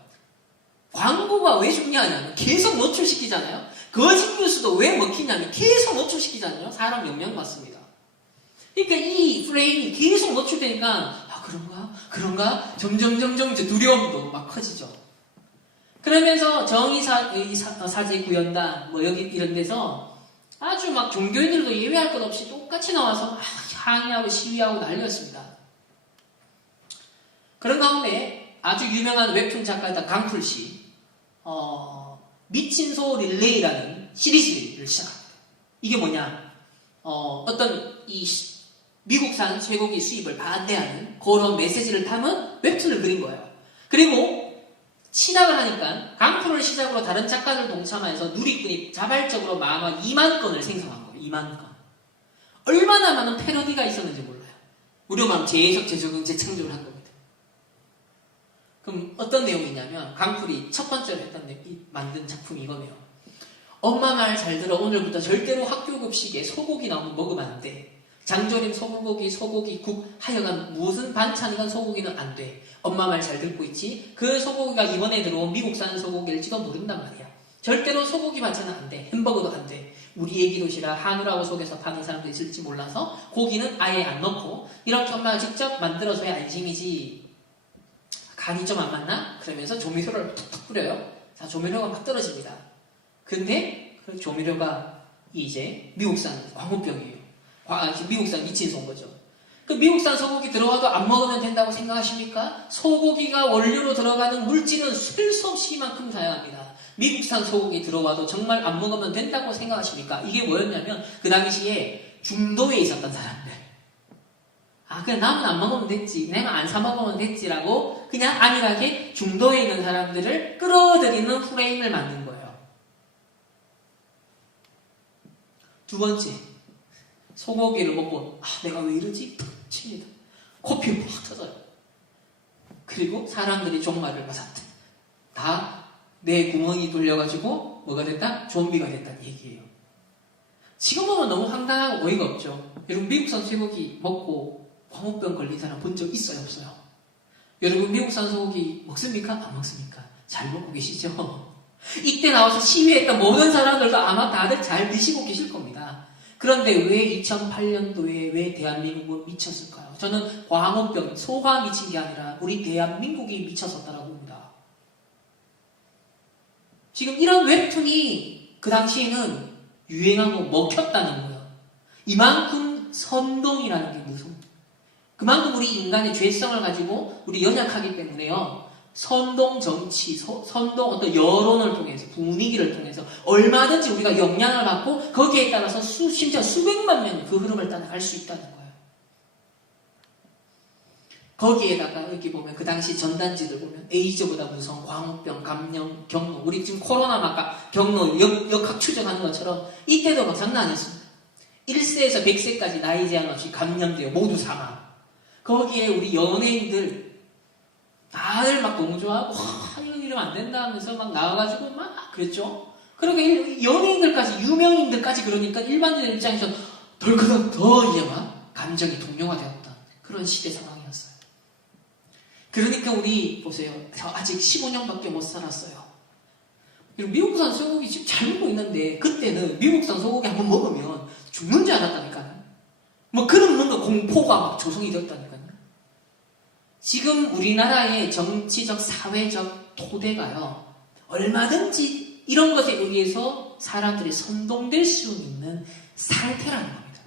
광고가 왜 중요하냐면 계속 노출시키잖아요. 거짓 뉴스도 왜 먹히냐면 계속 노출시키잖아요. 사람 영향 받습니다. 그러니까 이 프레임이 계속 노출되니까 그런가? 점점 이제 두려움도 막 커지죠. 그러면서 정의사제 구현단 여기 이런 데서 아주 막 종교인들도 예외할 것 없이 똑같이 나와서 막 항의하고 시위하고 난리였습니다. 그런 가운데 아주 유명한 웹툰 작가였던 강풀씨 미친 소 릴레이라는 시리즈를 시작합니다. 이게 뭐냐? 어떤 미국산 쇠고기 수입을 반대하는 그런 메시지를 담은 웹툰을 그린 거예요. 그리고 시작을 하니까 강풀을 시작으로 다른 작가들 동참해서 누리꾼이 자발적으로 만화 2만 건을 생성한 거예요. 2만 건. 얼마나 많은 패러디가 있었는지 몰라요. 우리로 말하면 재해석, 재조경, 재창조를 한 겁니다. 그럼 어떤 내용이냐면 강풀이 첫 번째로 만든 작품이 이거네요. 엄마 말 잘 들어. 오늘부터 절대로 학교 급식에 소고기 나오면 먹으면 안 돼. 장조림, 소고기, 국, 하여간 무슨 반찬이건 소고기는 안 돼. 엄마 말 잘 듣고 있지? 그 소고기가 이번에 들어온 미국산 소고기일지도 모른단 말이야. 절대로 소고기 반찬은 안 돼. 햄버거도 안 돼. 우리 애기 도시락 한우라고 속에서 파는 사람도 있을지 몰라서 고기는 아예 안 넣고 이렇게 엄마가 직접 만들어줘야 안심이지. 간이 좀 안 맞나? 그러면서 조미료를 툭툭 뿌려요. 자, 조미료가 막 떨어집니다. 근데 그 조미료가 이제 미국산 광우병이에요. 미국산 미친 소인 거죠. 그 미국산 소고기 들어가도 안 먹으면 된다고 생각하십니까? 소고기가 원료로 들어가는 물질은 셀 수 없이 이만큼 다양합니다. 미국산 소고기 들어와도 정말 안 먹으면 된다고 생각하십니까? 이게 뭐였냐면 그 당시에 중도에 있었던 사람들. 그냥 남은 안 먹으면 됐지, 내가 안 사 먹으면 됐지라고 그냥 안일하게 중도에 있는 사람들을 끌어들이는 프레임을 만든 거예요. 두 번째, 소고기를 먹고 내가 왜 이러지? 칩니다. 코피 확 터져요. 그리고 사람들이 종말을 맞았다. 다 내 구멍이 돌려가지고 뭐가 됐다? 좀비가 됐다는 얘기예요. 지금 보면 너무 황당하고 어이가 없죠. 여러분 미국산 쇠고기 먹고 광우병 걸린 사람 본 적 있어요? 없어요? 여러분 미국산 소고기 먹습니까? 안 먹습니까? 잘 먹고 계시죠? 이때 나와서 시위했던 모든 사람들도 아마 다들 잘 드시고 계실 겁니다. 그런데 왜 2008년도에 왜 대한민국은 미쳤을까요? 저는 광우병, 소가 미친 게 아니라 우리 대한민국이 미쳤었다라고 봅니다. 지금 이런 웹툰이 그 당시에는 유행하고 먹혔다는 거예요. 이만큼 선동이라는 게 무서운 거예요. 그만큼 우리 인간의 죄성을 가지고 우리 연약하기 때문에요. 선동 정치, 선동 어떤 여론을 통해서, 분위기를 통해서 얼마든지 우리가 영향을 받고 거기에 따라서 심지어 수백만 명이 그 흐름을 따라갈 수 있다는 거예요. 거기에다가 여기 보면 그 당시 전단지들 보면 에이즈보다 무서운 광우병, 감염, 경로, 우리 지금 코로나 막 경로 역학 추적하는 것처럼 이때도 막 장난 아니었습니다. 1세에서 100세까지 나이 제한 없이 감염돼요. 모두 사망. 거기에 우리 연예인들 다들 막 너무 좋아하고 이런 이러면 안 된다 하면서 막 나와가지고 막 그랬죠. 그러니까 연예인들까지 유명인들까지 그러니까 일반인들 입장에서 덜커덕 더 이제 막 감정이 동요화되었던 그런 시대 상황이었어요. 그러니까 우리 보세요. 저 아직 15년밖에 못 살았어요. 그리고 미국산 소고기 지금 잘 먹고 있는데 그때는 미국산 소고기 한번 먹으면 죽는 줄 알았다니까요. 뭐 그런 뭔가 공포가 막 조성이 되었다니까요. 지금 우리나라의 정치적, 사회적 토대가요. 얼마든지 이런 것에 의해서 사람들이 선동될 수 있는 상태라는 겁니다.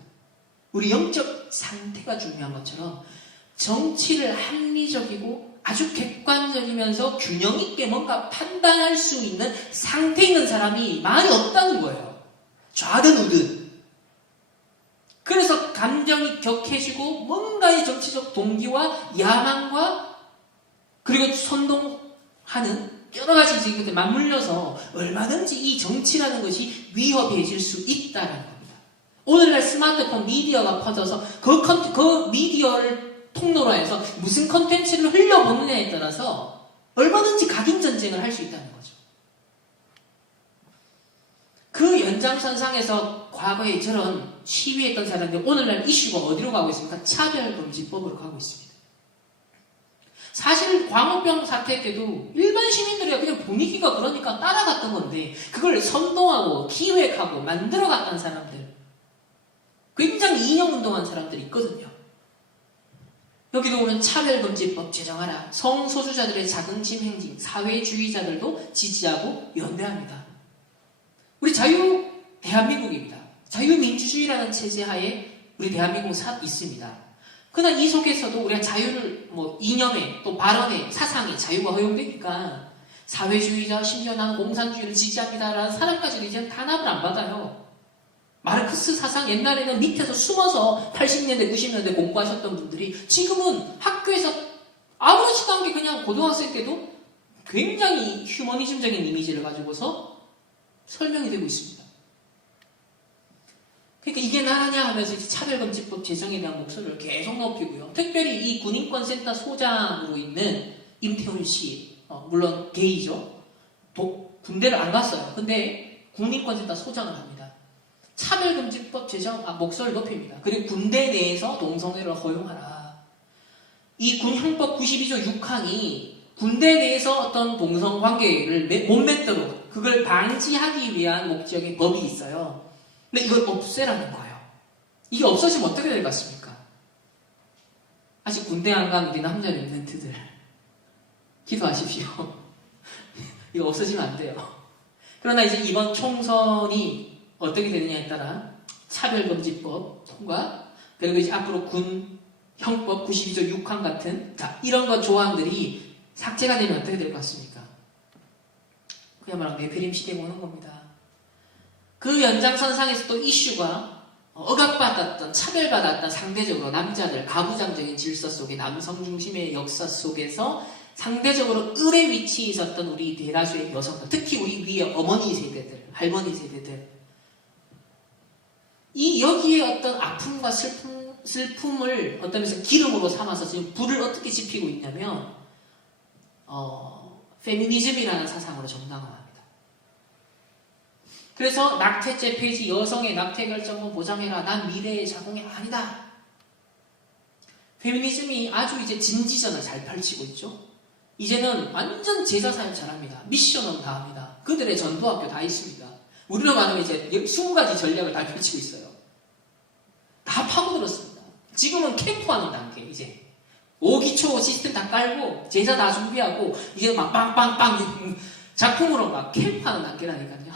우리 영적 상태가 중요한 것처럼 정치를 합리적이고 아주 객관적이면서 균형 있게 뭔가 판단할 수 있는 상태에 있는 사람이 많이 없다는 거예요. 좌든 우든. 그래서 감정이 격해지고 뭔가의 정치적 동기와 야망과 그리고 선동하는 여러 가지 지금 맞물려서 얼마든지 이 정치라는 것이 위협해질 수 있다는 겁니다. 오늘날 스마트폰 미디어가 퍼져서 그 미디어를 통로로 해서 무슨 컨텐츠를 흘려보느냐에 따라서 얼마든지 각인전쟁을 할 수 있다는 거죠. 그 연장선상에서 과거에 저런 시위했던 사람들 오늘날 이슈가 어디로 가고 있습니까? 차별금지법으로 가고 있습니다. 사실 광우병 사태 때도 일반 시민들이 그냥 분위기가 그러니까 따라갔던 건데 그걸 선동하고 기획하고 만들어갔던 사람들 굉장히 이념운동한 사람들이 있거든요. 여기도 보면 차별금지법 제정하라. 성소수자들의 자긍심 행진, 사회주의자들도 지지하고 연대합니다. 우리 대한민국입니다. 자유민주주의라는 체제 하에 우리 대한민국은 있습니다. 그러나 이 속에서도 우리가 자유를 이념에 또 발언에 사상에 자유가 허용되니까 사회주의자 심지어 나는 공산주의를 지지합니다라는 사람까지도 이제 탄압을 안 받아요. 마르크스 사상 옛날에는 밑에서 숨어서 80년대 90년대 공부하셨던 분들이 지금은 학교에서 아무렇지도 않게 그냥 고등학생 때도 굉장히 휴머니즘적인 이미지를 가지고서 설명이 되고 있습니다. 그러니까 이게 나냐 하면서 차별금지법 제정에 대한 목소리를 계속 높이고요. 특별히 이 군인권센터 소장으로 있는 임태훈 씨, 물론 게이죠. 군대를 안 갔어요. 근데 군인권센터 소장을 합니다. 차별금지법 제정 목소리를 높입니다. 그리고 군대 내에서 동성애를 허용하라. 이 군형법 92조 6항이 군대 내에서 어떤 동성관계를 못 맺도록 그걸 방지하기 위한 목적의 법이 있어요. 근데 이걸 없애라는 거예요. 이게 없어지면 어떻게 될 것 같습니까? 아직 군대 안 간 우리 남자 랩런트들 기도하십시오. 이거 없어지면 안 돼요. 그러나 이제 이번 총선이 어떻게 되느냐에 따라 차별금지법 통과 그리고 이제 앞으로 군형법 92조 6항 같은 이런 것 조항들이 삭제가 되면 어떻게 될 것 같습니까? 그야말로 네피림 시대가 오는 겁니다. 그 연장선상에서 또 이슈가 억압받았던 차별받았던 상대적으로 남자들 가부장적인 질서 속에 남성 중심의 역사 속에서 상대적으로 을의 위치에 있었던 우리 대다수의 여성들 특히 우리 위에 어머니 세대들 할머니 세대들 여기에 어떤 아픔과 슬픔을 어떤 면에서 기름으로 삼아서 지금 불을 어떻게 지피고 있냐면, 페미니즘이라는 사상으로 정당화합니다. 그래서 낙태죄 폐지, 여성의 낙태 결정권 보장해라. 난 미래의 자궁이 아니다. 페미니즘이 아주 이제 진지전을 잘 펼치고 있죠. 이제는 완전 제자 사역 잘합니다. 미션은 다 합니다. 그들의 전도학교 다 있습니다. 우리로 말하면 이제 20가지 전략을 다 펼치고 있어요. 다 파고들었습니다. 지금은 캠프하는 단계, 이제. 5기초 시스템 다 깔고, 제자 다 준비하고, 이제 막 빵빵빵 작품으로 막 캠프하는 단계라니까요.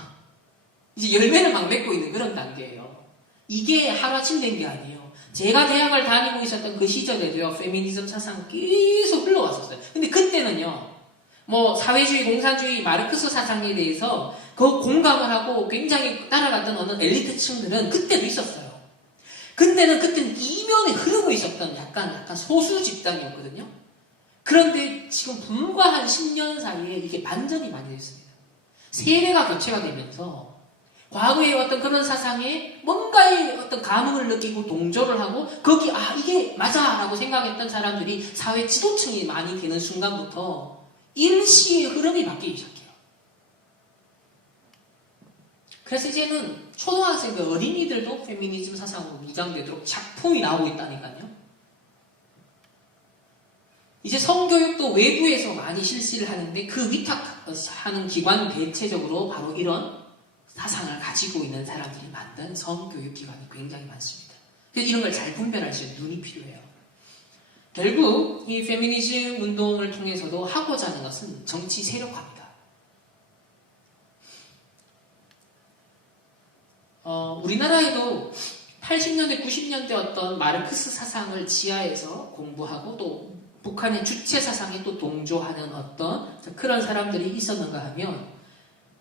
이제 열매를 막 맺고 있는 그런 단계예요. 이게 하루아침 된 게 아니에요. 제가 대학을 다니고 있었던 그 시절에도요, 페미니즘 사상 계속 흘러왔었어요. 근데 그때는요, 뭐, 사회주의, 공산주의, 마르크스 사상에 대해서 그 공감을 하고 굉장히 따라갔던 어느 엘리트 층들은 그때도 있었어요. 그때는 이면에 흐르고 있었던 약간 소수 집단이었거든요. 그런데 지금 불과 한 10년 사이에 이게 반전이 많이 됐습니다. 세대가 교체가 되면서 과거의 어떤 그런 사상에 뭔가의 어떤 감흥을 느끼고 동조를 하고 거기 이게 맞아 라고 생각했던 사람들이 사회 지도층이 많이 되는 순간부터 일시의 흐름이 바뀌기 시작해요. 그래서 이제는 초등학생들, 어린이들도 페미니즘 사상으로 무장되도록 작품이 나오고 있다니까요. 이제 성교육도 외부에서 많이 실시를 하는데 그 위탁하는 기관 대체적으로 바로 이런 사상을 가지고 있는 사람들이 만든 성교육기관이 굉장히 많습니다. 그래서 이런 걸 잘 분별할 수 있는 눈이 필요해요. 결국 이 페미니즘 운동을 통해서도 하고자 하는 것은 정치 세력화입니다. 우리나라에도 80년대, 90년대 어떤 마르크스 사상을 지하에서 공부하고 또 북한의 주체 사상에 또 동조하는 어떤 그런 사람들이 있었는가 하면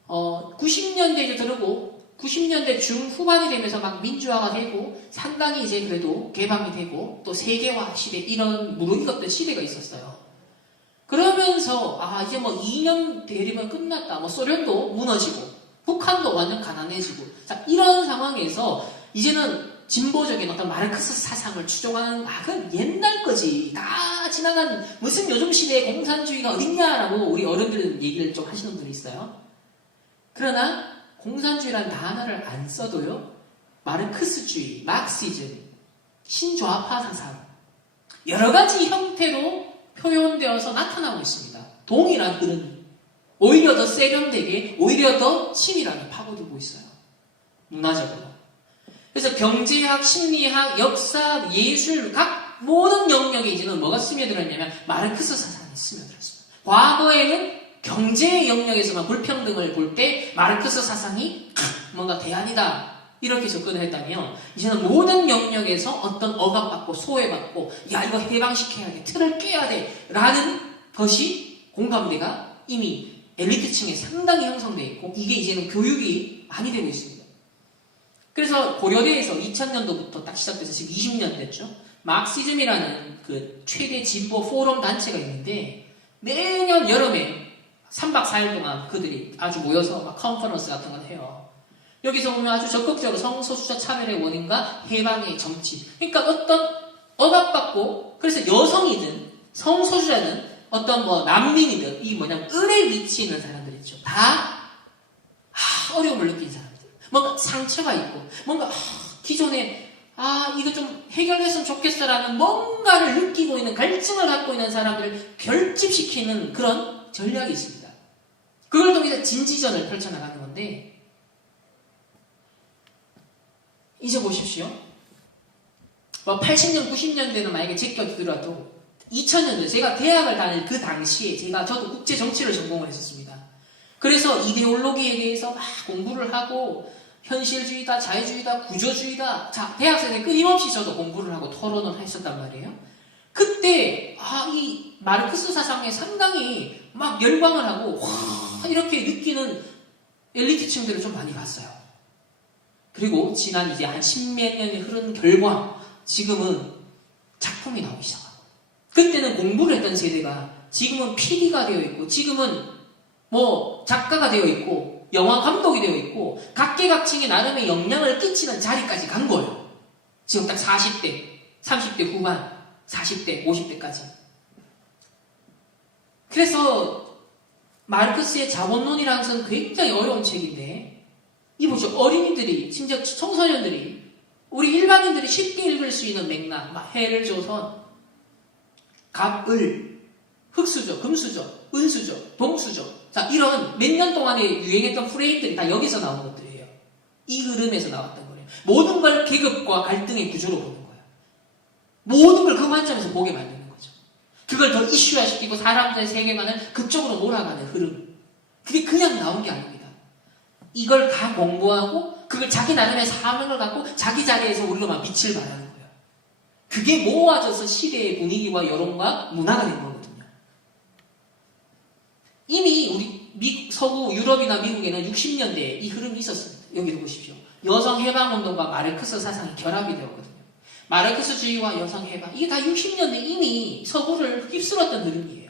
90년대에 들고 90년대 중후반이 되면서 막 민주화가 되고 상당히 이제 그래도 개방이 되고 또 세계화 시대 이런 무르익었던 시대가 있었어요. 그러면서 이제 뭐 2년 대립은 끝났다. 뭐 소련도 무너지고 북한도 완전 가난해지고 자 이런 상황에서 이제는 진보적인 어떤 마르크스 사상을 추종하는 그건 옛날 거지. 다 지나간 무슨 요즘 시대에 공산주의가 어딨냐라고 우리 어른들은 얘기를 좀 하시는 분이 있어요. 그러나 공산주의라는 단어를 안 써도요. 마르크스주의, 막시즘, 신좌파 사상 여러 가지 형태로 표현되어서 나타나고 있습니다. 동일한 흐름. 오히려 더 세련되게, 오히려 더 치밀하게 파고들고 있어요. 문화적으로. 그래서 경제학, 심리학, 역사, 예술 각 모든 영역에 이제는 뭐가 스며들었냐면 마르크스 사상이 스며들었습니다. 과거에는 경제 영역에서만 불평등을 볼 때 마르크스 사상이 뭔가 대안이다 이렇게 접근을 했다면 이제는 모든 영역에서 어떤 억압받고 소외받고 이거 해방시켜야 돼, 틀을 깨야 돼 라는 것이 공감대가 이미 엘리트층에 상당히 형성되어 있고 이게 이제는 교육이 많이 되고 있습니다. 그래서 고려대에서 2000년도부터 딱 시작돼서 지금 20년 됐죠. 막시즘이라는 그 최대 진보 포럼 단체가 있는데 매년 여름에 3박 4일 동안 그들이 아주 모여서 막 컨퍼런스 같은 걸 해요. 여기서 보면 아주 적극적으로 성소수자 참여의 원인과 해방의 정치. 그러니까 어떤 억압받고 그래서 여성이든 성소수자든 어떤 뭐 난민이든 이 뭐냐면 을에 위치해 있는 사람들 있죠. 다 어려움을 느낀 사람들. 뭔가 상처가 있고 뭔가 기존에 이거 좀 해결했으면 좋겠어라는 뭔가를 느끼고 있는 갈증을 갖고 있는 사람들을 결집시키는 그런 전략이 있습니다. 그걸 통해서 진지전을 펼쳐나가는 건데 이제 보십시오. 80년, 90년대는 만약에 제껴두더라도 2000년대 제가 대학을 다닐 그 당시에 저도 국제 정치를 전공을 했었습니다. 그래서 이데올로기에 대해서 막 공부를 하고 현실주의다, 자유주의다, 구조주의다. 자, 대학생에 끊임없이 저도 공부를 하고 토론을 했었단 말이에요. 그때 이 마르크스 사상에 상당히 막 열광을 하고 이렇게 느끼는 엘리트층들을 좀 많이 봤어요. 그리고 지난 이제 한 10몇 년이 흐른 결과 지금은 작품이 나오기 시작하고 그때는 공부를 했던 세대가 지금은 PD가 되어 있고 지금은 뭐 작가가 되어 있고 영화 감독이 되어 있고 각계각층에 나름의 영향을 끼치는 자리까지 간 거예요. 지금 딱 40대, 30대 후반, 40대, 50대까지. 그래서 마르크스의 자본론이라는 것은 굉장히 어려운 책인데 이 보죠. 어린이들이, 심지어 청소년들이, 우리 일반인들이 쉽게 읽을 수 있는 맥락, 해를 조선, 갑을, 흑수저, 금수저, 은수저, 동수저. 자, 이런 몇 년 동안에 유행했던 프레임들이 다 여기서 나온 것들이에요. 이 흐름에서 나왔던 거예요. 모든 걸 계급과 갈등의 구조로 보는 거예요. 모든 걸 그 관점에서 보게 만드는 거죠. 그걸 더 이슈화시키고 사람들의 세계관을 그쪽으로 몰아가는 흐름. 그게 그냥 나온 게 아닙니다. 이걸 다 공부하고 그걸 자기 나름의 사명을 갖고 자기 자리에서 우리로만 빛을 발하는 거예요. 그게 모아져서 시대의 분위기와 여론과 문화가 된 거거든요. 이미 우리 서구 유럽이나 미국에는 60년대에 이 흐름이 있었습니다. 여기도 보십시오. 여성 해방운동과 마르크스 사상이 결합이 되었거든요. 마르크스주의와 여성 해방, 이게 다 60년대 이미 서구를 휩쓸었던 흐름이에요.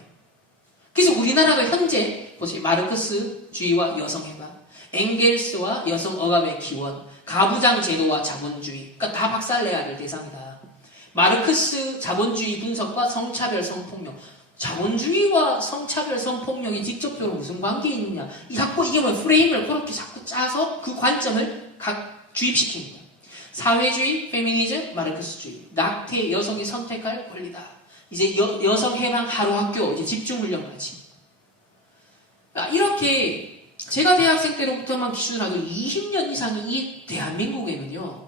그래서 우리나라가 현재 보세요. 마르크스주의와 여성 해방, 엥겔스와 여성 억압의 기원, 가부장 제도와 자본주의, 그러니까 다 박살내야 할 대상이다. 마르크스 자본주의 분석과 성차별 성폭력, 자본주의와 성차별 성폭력이 직접적으로 무슨 관계에 있느냐, 자꾸 이게 뭐 프레임을 그렇게 자꾸 짜서 그 관점을 주입시킵니다. 사회주의, 페미니즘, 마르크스주의, 낙태, 여성이 선택할 권리다. 이제 여성 해방 하루 학교, 이제 집중훈련까지. 이렇게 제가 대학생 때로부터만 기준으로 20년 이상이 이 대한민국에는요,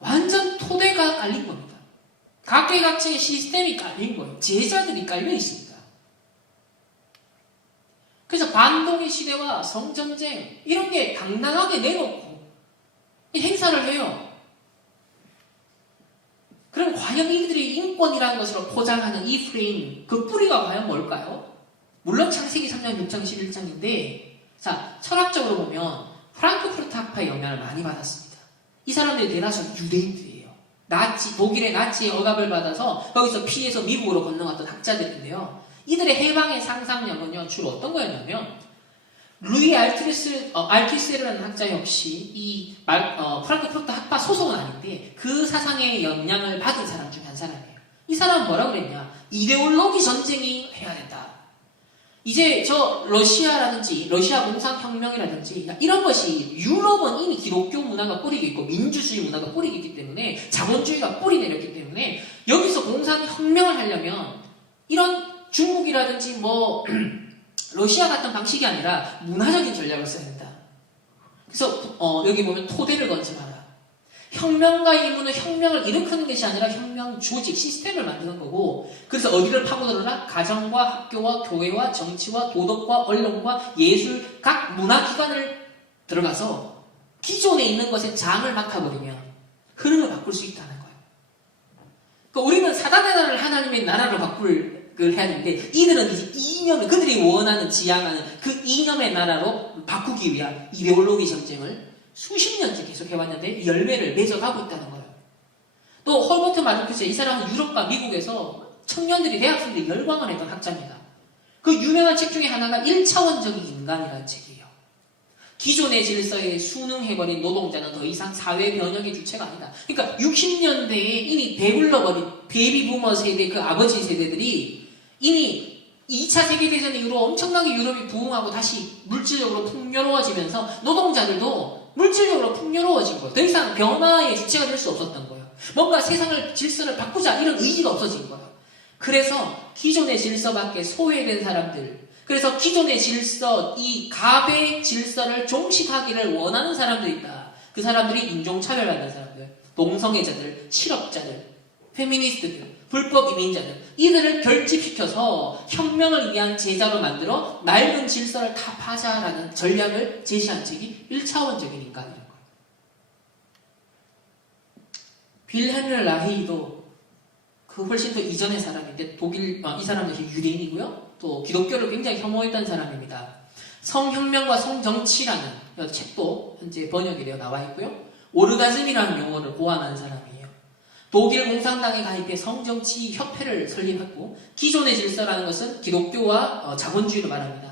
완전 토대가 깔린 겁니다. 각계각층의 시스템이 깔린 거예요. 제자들이 깔려 있습니다. 그래서 반동의 시대와 성전쟁, 이런 게 당당하게 내놓고 행사를 해요. 그럼 과연 이들이 인권이라는 것으로 포장하는 이 프레임, 그 뿌리가 과연 뭘까요? 물론 창세기 3장, 6장, 11장인데, 자, 철학적으로 보면 프랑크푸르트 학파의 영향을 많이 받았습니다. 이 사람들이 대다수 유대인들이에요. 독일의 나치의 억압을 받아서 거기서 피해서 미국으로 건너갔던 학자들인데요. 이들의 해방의 상상력은요, 주로 어떤 거였냐면, 루이 알티스라는 학자 역시 이 프랑크푸르트 학파 소속은 아닌데 그 사상의 영향을 받은 사람 중에 한 사람이에요. 이 사람은 뭐라고 그랬냐? 이데올로기 전쟁이 해야 된다. 이제 러시아라든지 러시아 공산혁명이라든지 이런 것이, 유럽은 이미 기독교 문화가 뿌리게 있고 민주주의 문화가 뿌리게 있기 때문에, 자본주의가 뿌리 내렸기 때문에 여기서 공산혁명을 하려면 이런 중국이라든지 뭐 러시아 같은 방식이 아니라 문화적인 전략을 써야 된다. 그래서 여기 보면 토대를 건설하라. 혁명가 임무는 혁명을 일으키는 것이 아니라 혁명 조직, 시스템을 만드는 거고, 그래서 어디를 파고들어라? 가정과 학교와 교회와 정치와 도덕과 언론과 예술, 각 문화기관을 들어가서 기존에 있는 것에 장을 맡아버리면 흐름을 바꿀 수 있다는 거예요. 그러니까 우리는 사단의 나라를 하나님의 나라로 바꿀 걸 해야 되는데, 이들은 이제 이념을, 그들이 원하는, 지향하는 그 이념의 나라로 바꾸기 위한 이데올로기 전쟁을 수십 년째 계속 해왔는데 열매를 맺어가고 있다는 거예요. 또 헐버트 마르크스, 이 사람은 유럽과 미국에서 청년들이, 대학생들이 열광을 했던 학자입니다. 그 유명한 책 중에 하나가 1차원적인 인간이라는 책이에요. 기존의 질서에 순응해버린 노동자는 더 이상 사회 변혁의 주체가 아니다. 그러니까 60년대에 이미 배불러버린 베이비 부머 세대, 그 아버지 세대들이 이미 2차 세계대전 이후로 엄청나게 유럽이 부흥하고 다시 물질적으로 풍요로워지면서 노동자들도 물질적으로 풍요로워진 거예요. 더 이상 변화의 주체가 될 수 없었던 거예요. 뭔가 세상을, 질서를 바꾸자, 이런 의지가 없어진 거예요. 그래서 기존의 질서 밖에 소외된 사람들, 그래서 기존의 질서, 이 갑의 질서를 종식하기를 원하는 사람들이 있다. 그 사람들이 인종차별받는 사람들, 동성애자들, 실업자들, 페미니스트들, 불법 이민자들, 이들을 결집시켜서 혁명을 위한 제자로 만들어 낡은 질서를 타파하자라는 전략을 제시한 책이 1차원적인 인간이라는 거예요. 빌헬m 라헤이도 그 훨씬 더 이전의 사람인데, 이 사람은 유대인이고요. 또 기독교를 굉장히 혐오했던 사람입니다. 성혁명과 성정치라는 책도 현재 번역이 되어 나와 있고요. 오르가즘이라는 용어를 고안한 사람이에요. 독일 공산당에 가입해 성정치 협회를 설립했고, 기존의 질서라는 것은 기독교와 자본주의를 말합니다.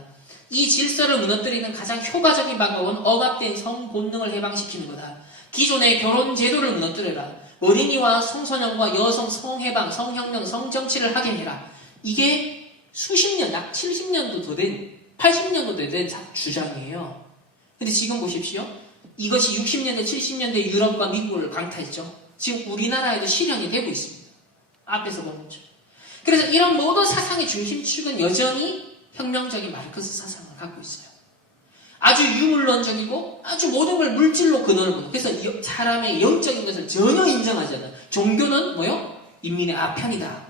이 질서를 무너뜨리는 가장 효과적인 방법은 억압된 성 본능을 해방시키는 거다. 기존의 결혼 제도를 무너뜨려라. 어린이와 청소년과 여성 성해방, 성혁명, 성정치를 하게 해라. 이게 수십 년, 약 70년도 더 된, 80년도 된 주장이에요. 근데 지금 보십시오. 이것이 60년대, 70년대 유럽과 미국을 강타했죠. 지금 우리나라에도 실현이 되고 있습니다. 앞에서 본 거죠. 그래서 이런 모든 사상의 중심축은 여전히 혁명적인 마르크스 사상을 갖고 있어요. 아주 유물론적이고 아주 모든 걸 물질로 근원을. 그래서 사람의 영적인 것을 전혀 인정하지 않아요. 종교는 뭐요? 인민의 아편이다.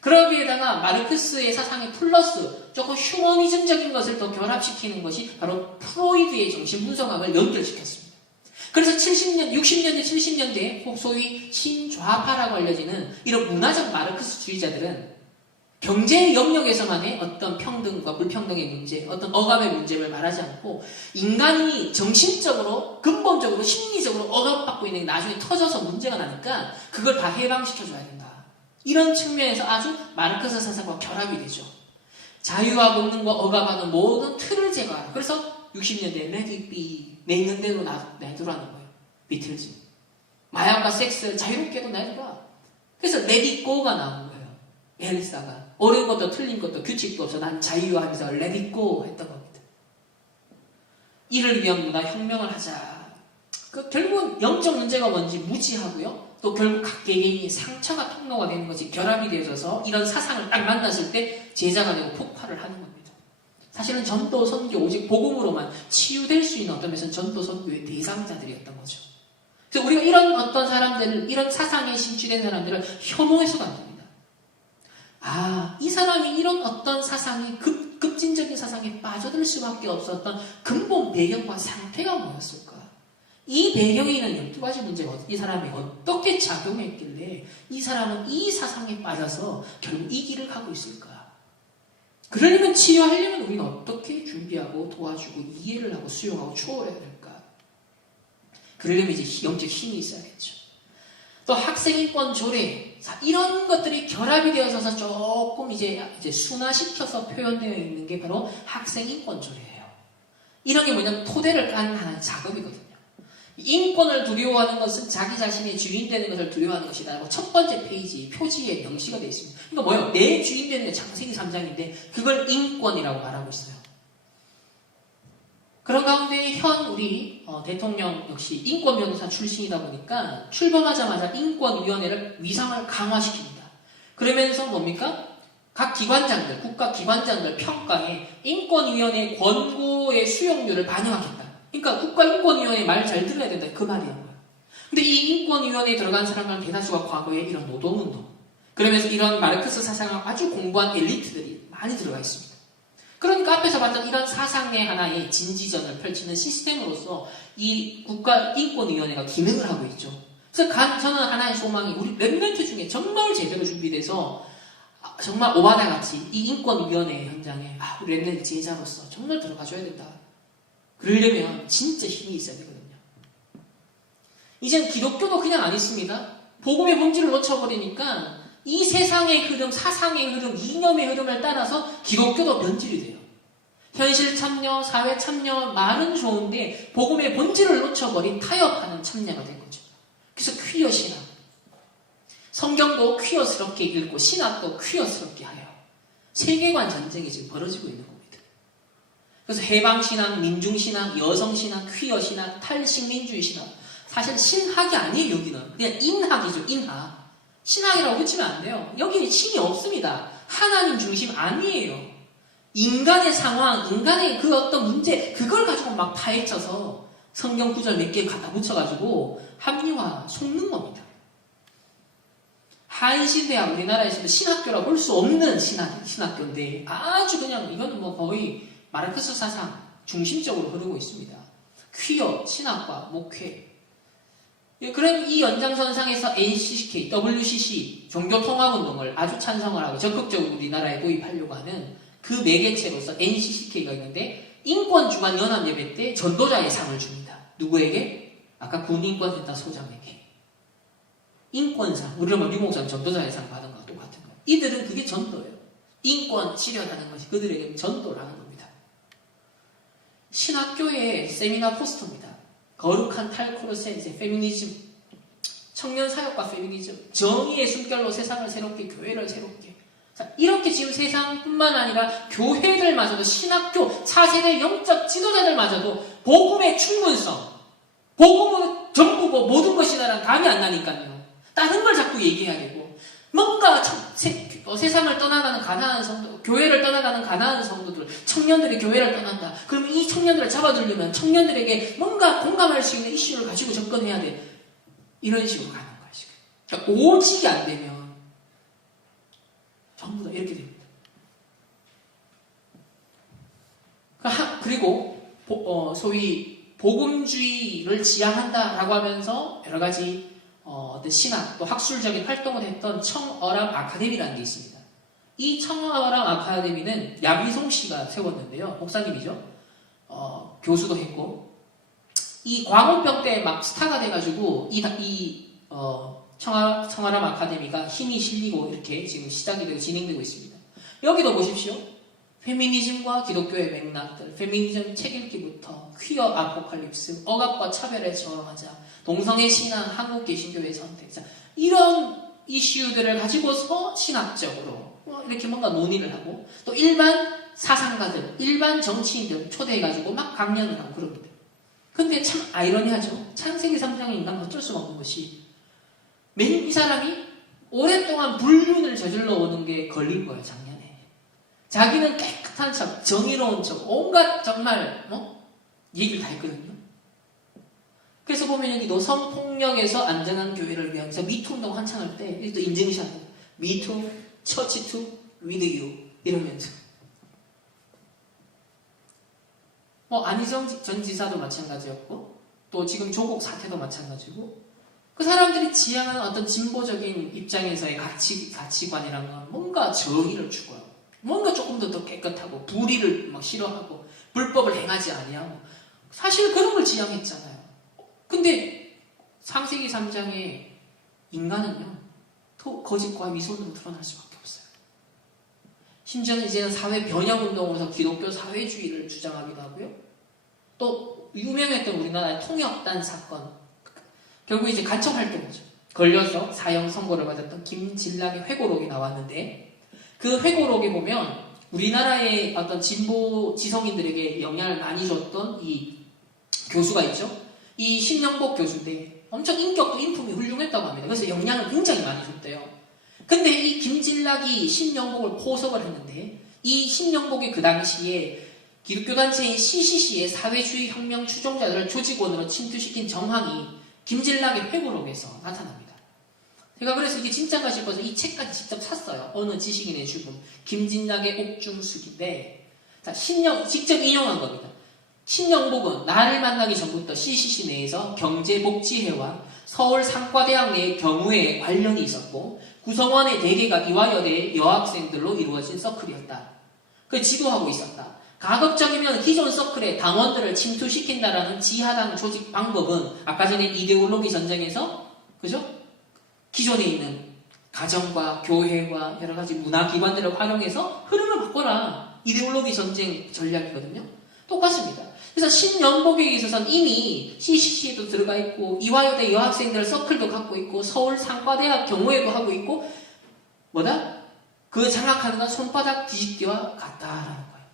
그러기에다가 마르크스의 사상의 플러스 조금 휴머니즘적인 것을 더 결합시키는 것이 바로 프로이드의 정신분석학을 연결시켰습니다. 그래서 60년대, 70년대에 소위 신좌파라고 알려지는 이런 문화적 마르크스주의자들은 경제 영역에서만의 어떤 평등과 불평등의 문제, 어떤 억압의 문제를 말하지 않고 인간이 정신적으로, 근본적으로, 심리적으로 억압받고 있는 게 나중에 터져서 문제가 나니까 그걸 다 해방시켜줘야 된다. 이런 측면에서 아주 마르크스 사상과 결합이 되죠. 자유와 본능과 억압하는 모든 틀을 제거하라. 그래서 60년대에 Let it be, 내 있는 대로 내두라는 거예요. 비틀즈. 마약과 섹스 자유롭게도 내두라. 그래서 Let it go가 나온 거예요. 엘리사가. 옳은 것도 틀린 것도 규칙도 없어. 난 자유하면서 Let it go 했던 겁니다. 이를 위한 문화 혁명을 하자. 결국은 영적 문제가 뭔지 무지하고요. 또 결국 각 개개인이 상처가 통로가 되는 것이 결합이 되어져서 이런 사상을 딱 만났을 때 제자가 되고 폭발을 하는 겁니다. 사실은 전도 선교 오직 복음으로만 치유될 수 있는 어떤 면에서는 전도 선교의 대상자들이었던 거죠. 그래서 우리가 이런 어떤 사람들을, 이런 사상에 심취된 사람들을 혐오해서가 안 됩니다. 아, 이 사람이 이런 어떤 사상이 급진적인 사상에 빠져들 수밖에 없었던 근본 배경과 상태가 뭐였을까? 이 배경에 있는 12가지 문제가 이 사람이 어떻게 작용했길래 이 사람은 이 사상에 빠져서 결국 이 길을 가고 있을까? 그러려면 치유하려면 우리가 어떻게 준비하고 도와주고 이해를 하고 수용하고 추월해야 될까? 그러려면 이제 영적 힘이 있어야겠죠. 또 학생인권 조례, 이런 것들이 결합이 되어서 조금 이제 순화시켜서 표현되어 있는 게 바로 학생인권 조례예요. 이런 게 뭐냐면 토대를 까는 작업이거든요. 인권을 두려워하는 것은 자기 자신의 주인 되는 것을 두려워하는 것이다. 첫 번째 페이지, 표지에 명시가 되어 있습니다. 그러니까 뭐예요? 내 주인 되는 게 창세기 3장인데 그걸 인권이라고 말하고 있어요. 그런 가운데 우리 대통령 역시 인권 변호사 출신이다 보니까 출범하자마자 인권위원회를 위상을 강화시킵니다. 그러면서 뭡니까? 각 기관장들, 국가 기관장들 평가에 인권위원회 권고의 수용률을 반영하겠다. 그러니까 국가인권위원회 말 잘 들어야 된다. 그 말이에요. 근데 이 인권위원회에 들어간 사람들은 대다수가 과거에 이런 노동운동, 그러면서 이런 마르크스 사상을 아주 공부한 엘리트들이 많이 들어가 있습니다. 그러니까 앞에서 봤던 이런 사상의 하나의 진지전을 펼치는 시스템으로서 이 국가인권위원회가 기능을 하고 있죠. 그래서 저는 하나의 소망이 우리 랩런트 중에 정말 제대로 준비돼서 정말 오바다같이 이 인권위원회 현장에 우리 랩런트 제자로서 정말 들어가줘야 된다. 그러려면 진짜 힘이 있어야 되거든요. 이젠 기독교도 그냥 안 있습니다. 복음의 본질을 놓쳐버리니까 이 세상의 흐름, 사상의 흐름, 이념의 흐름을 따라서 기독교도 변질이 돼요. 현실 참여, 사회 참여, 말은 좋은데 복음의 본질을 놓쳐버린 타협하는 참여가 된 거죠. 그래서 퀴어 신학. 성경도 퀴어스럽게 읽고 신학도 퀴어스럽게 하여 세계관 전쟁이 지금 벌어지고 있는 겁니다. 그래서 해방신학, 민중신학, 여성신학, 퀴어신학, 탈식민주의신학. 사실 신학이 아니에요, 여기는. 그냥 인학이죠, 인학. 신학이라고 붙이면 안 돼요. 여기는 신이 없습니다. 하나님 중심 아니에요. 인간의 상황, 인간의 그 어떤 문제, 그걸 가지고 막 파헤쳐서 성경 구절 몇 개 갖다 붙여가지고 합리화, 속는 겁니다. 한신대학, 우리나라에서도 신학교라고 볼 수 없는 신학교인데 아주 그냥 이거는 뭐 거의 마르크스 사상 중심적으로 흐르고 있습니다. 퀴어, 신학과, 목회. 그럼 이 연장선상에서 NCCK, WCC, 종교통합운동을 아주 찬성을 하고 적극적으로 우리나라에 도입하려고 하는 그 매개체로서 NCCK가 있는데 인권주간 연합예배 때 전도자의 상을 줍니다. 누구에게? 아까 군인권센터 소장에게. 인권상, 우리는 뭐 류목사는 전도자의 상 받은 거와 똑같은 거예요. 이들은 그게 전도예요. 인권 실현하는 것이 그들에게 전도라는 겁니다. 신학교의 세미나 포스터입니다. 거룩한 탈코르세, 이제 페미니즘, 청년 사역과 페미니즘, 정의의 숨결로 세상을 새롭게, 교회를 새롭게. 자, 이렇게 지금 세상뿐만 아니라 교회들마저도, 신학교, 차세대 영적 지도자들마저도 복음의 충분성, 복음은 전부고 모든 것이다라는 감이 안 나니까요. 다른 걸 자꾸 얘기해야 되고, 뭔가 세상을 떠나가는 가난한 성도, 교회를 떠나가는 가난한 성도들, 청년들이 교회를 떠난다. 그러면 이 청년들을 잡아두려면 청년들에게 뭔가 공감할 수 있는 이슈를 가지고 접근해야 돼. 이런 식으로 가는 거야, 지금. 그러니까 오직이 안 되면 전부 다 이렇게 됩니다. 그리고 소위 복음주의를 지향한다라고 하면서 여러 가지 어떤 신학 또 학술적인 활동을 했던 청어람 아카데미라는 게 있습니다. 이 청어람 아카데미는 야비송 씨가 세웠는데요. 목사님이죠. 교수도 했고 이 광우병 때 막 스타가 돼가지고 청어람 아카데미가 힘이 실리고 이렇게 지금 시작이 되고 진행되고 있습니다. 여기도 보십시오. 페미니즘과 기독교의 맥락들, 페미니즘 책 읽기부터 퀴어 아포칼립스, 억압과 차별에 저항하자, 동성애 신앙, 한국 개신교의 선택자, 이런 이슈들을 가지고서 신학적으로 이렇게 뭔가 논의를 하고 또 일반 사상가들, 일반 정치인들 초대해가지고 막 강연을 하고 그럽니다. 근데 참 아이러니하죠. 창세기 3장의 인간은 어쩔 수가 없는 것이 이 사람이 오랫동안 불륜을 저질러 오는 게 걸린 거예요, 작년에. 자기는 깨끗한 척, 정의로운 척, 온갖 정말 얘기를 다 했거든요. 그래서 보면 여기도 성폭력에서 안전한 교회를 위한 미투 운동 한창 할 때 또 인증샷 미투, 처치투, with you 이러면서 안희정 전 지사도 마찬가지였고 또 지금 조국 사태도 마찬가지고 그 사람들이 지향하는 어떤 진보적인 입장에서의 가치관이란 건 뭔가 정의를 추구하고 뭔가 조금 더 깨끗하고 불의를 막 싫어하고 불법을 행하지 아니하고 사실 그런 걸 지향했잖아요. 근데 창세기 3장의 인간은요 거짓과 미소로 드러날 수밖에 없어요. 심지어는 이제는 사회 변혁운동으로서 기독교 사회주의를 주장하기도 하고요. 또 유명했던 우리나라의 통역단 사건, 결국 이제 간첩활동이죠. 걸려서 사형 선고를 받았던 김진락의 회고록이 나왔는데 그 회고록에 보면 우리나라의 어떤 진보 지성인들에게 영향을 많이 줬던 이 교수가 있죠. 이 신영복 교수인데 엄청 인격도 인품이 훌륭했다고 합니다. 그래서 영향을 굉장히 많이 줬대요. 근데 이 김진락이 신영복을 포섭을 했는데 이 신영복이 그 당시에 기독교 단체인 CCC의 사회주의 혁명 추종자들을 조직원으로 침투시킨 정황이 김진락의 회고록에서 나타납니다. 제가 그래서 이게 진짜인가 싶어서 이 책까지 직접 샀어요. 어느 지식인의 죽음, 김진락의 옥중숙인데 직접 인용한 겁니다. 신영복은 나를 만나기 전부터 CCC 내에서 경제복지회와 서울 상과대학 내의 경우회에 관련이 있었고 구성원의 대개가 이화여대의 여학생들로 이루어진 서클이었다. 그 지도하고 있었다. 가급적이면 기존 서클의 당원들을 침투시킨다라는 지하당 조직 방법은 아까 전에 이데올로기 전쟁에서 그죠? 기존에 있는 가정과 교회와 여러 가지 문화기관들을 활용해서 흐름을 바꿔라. 이데올로기 전쟁 전략이거든요. 똑같습니다. 그래서 신영복에 있어서는 이미 CCC에도 들어가 있고 이화여대 여학생들 서클도 갖고 있고 서울 상과대학 경우에도 하고 있고 그 장악하는 건 손바닥 뒤집기와 같다라는 거예요.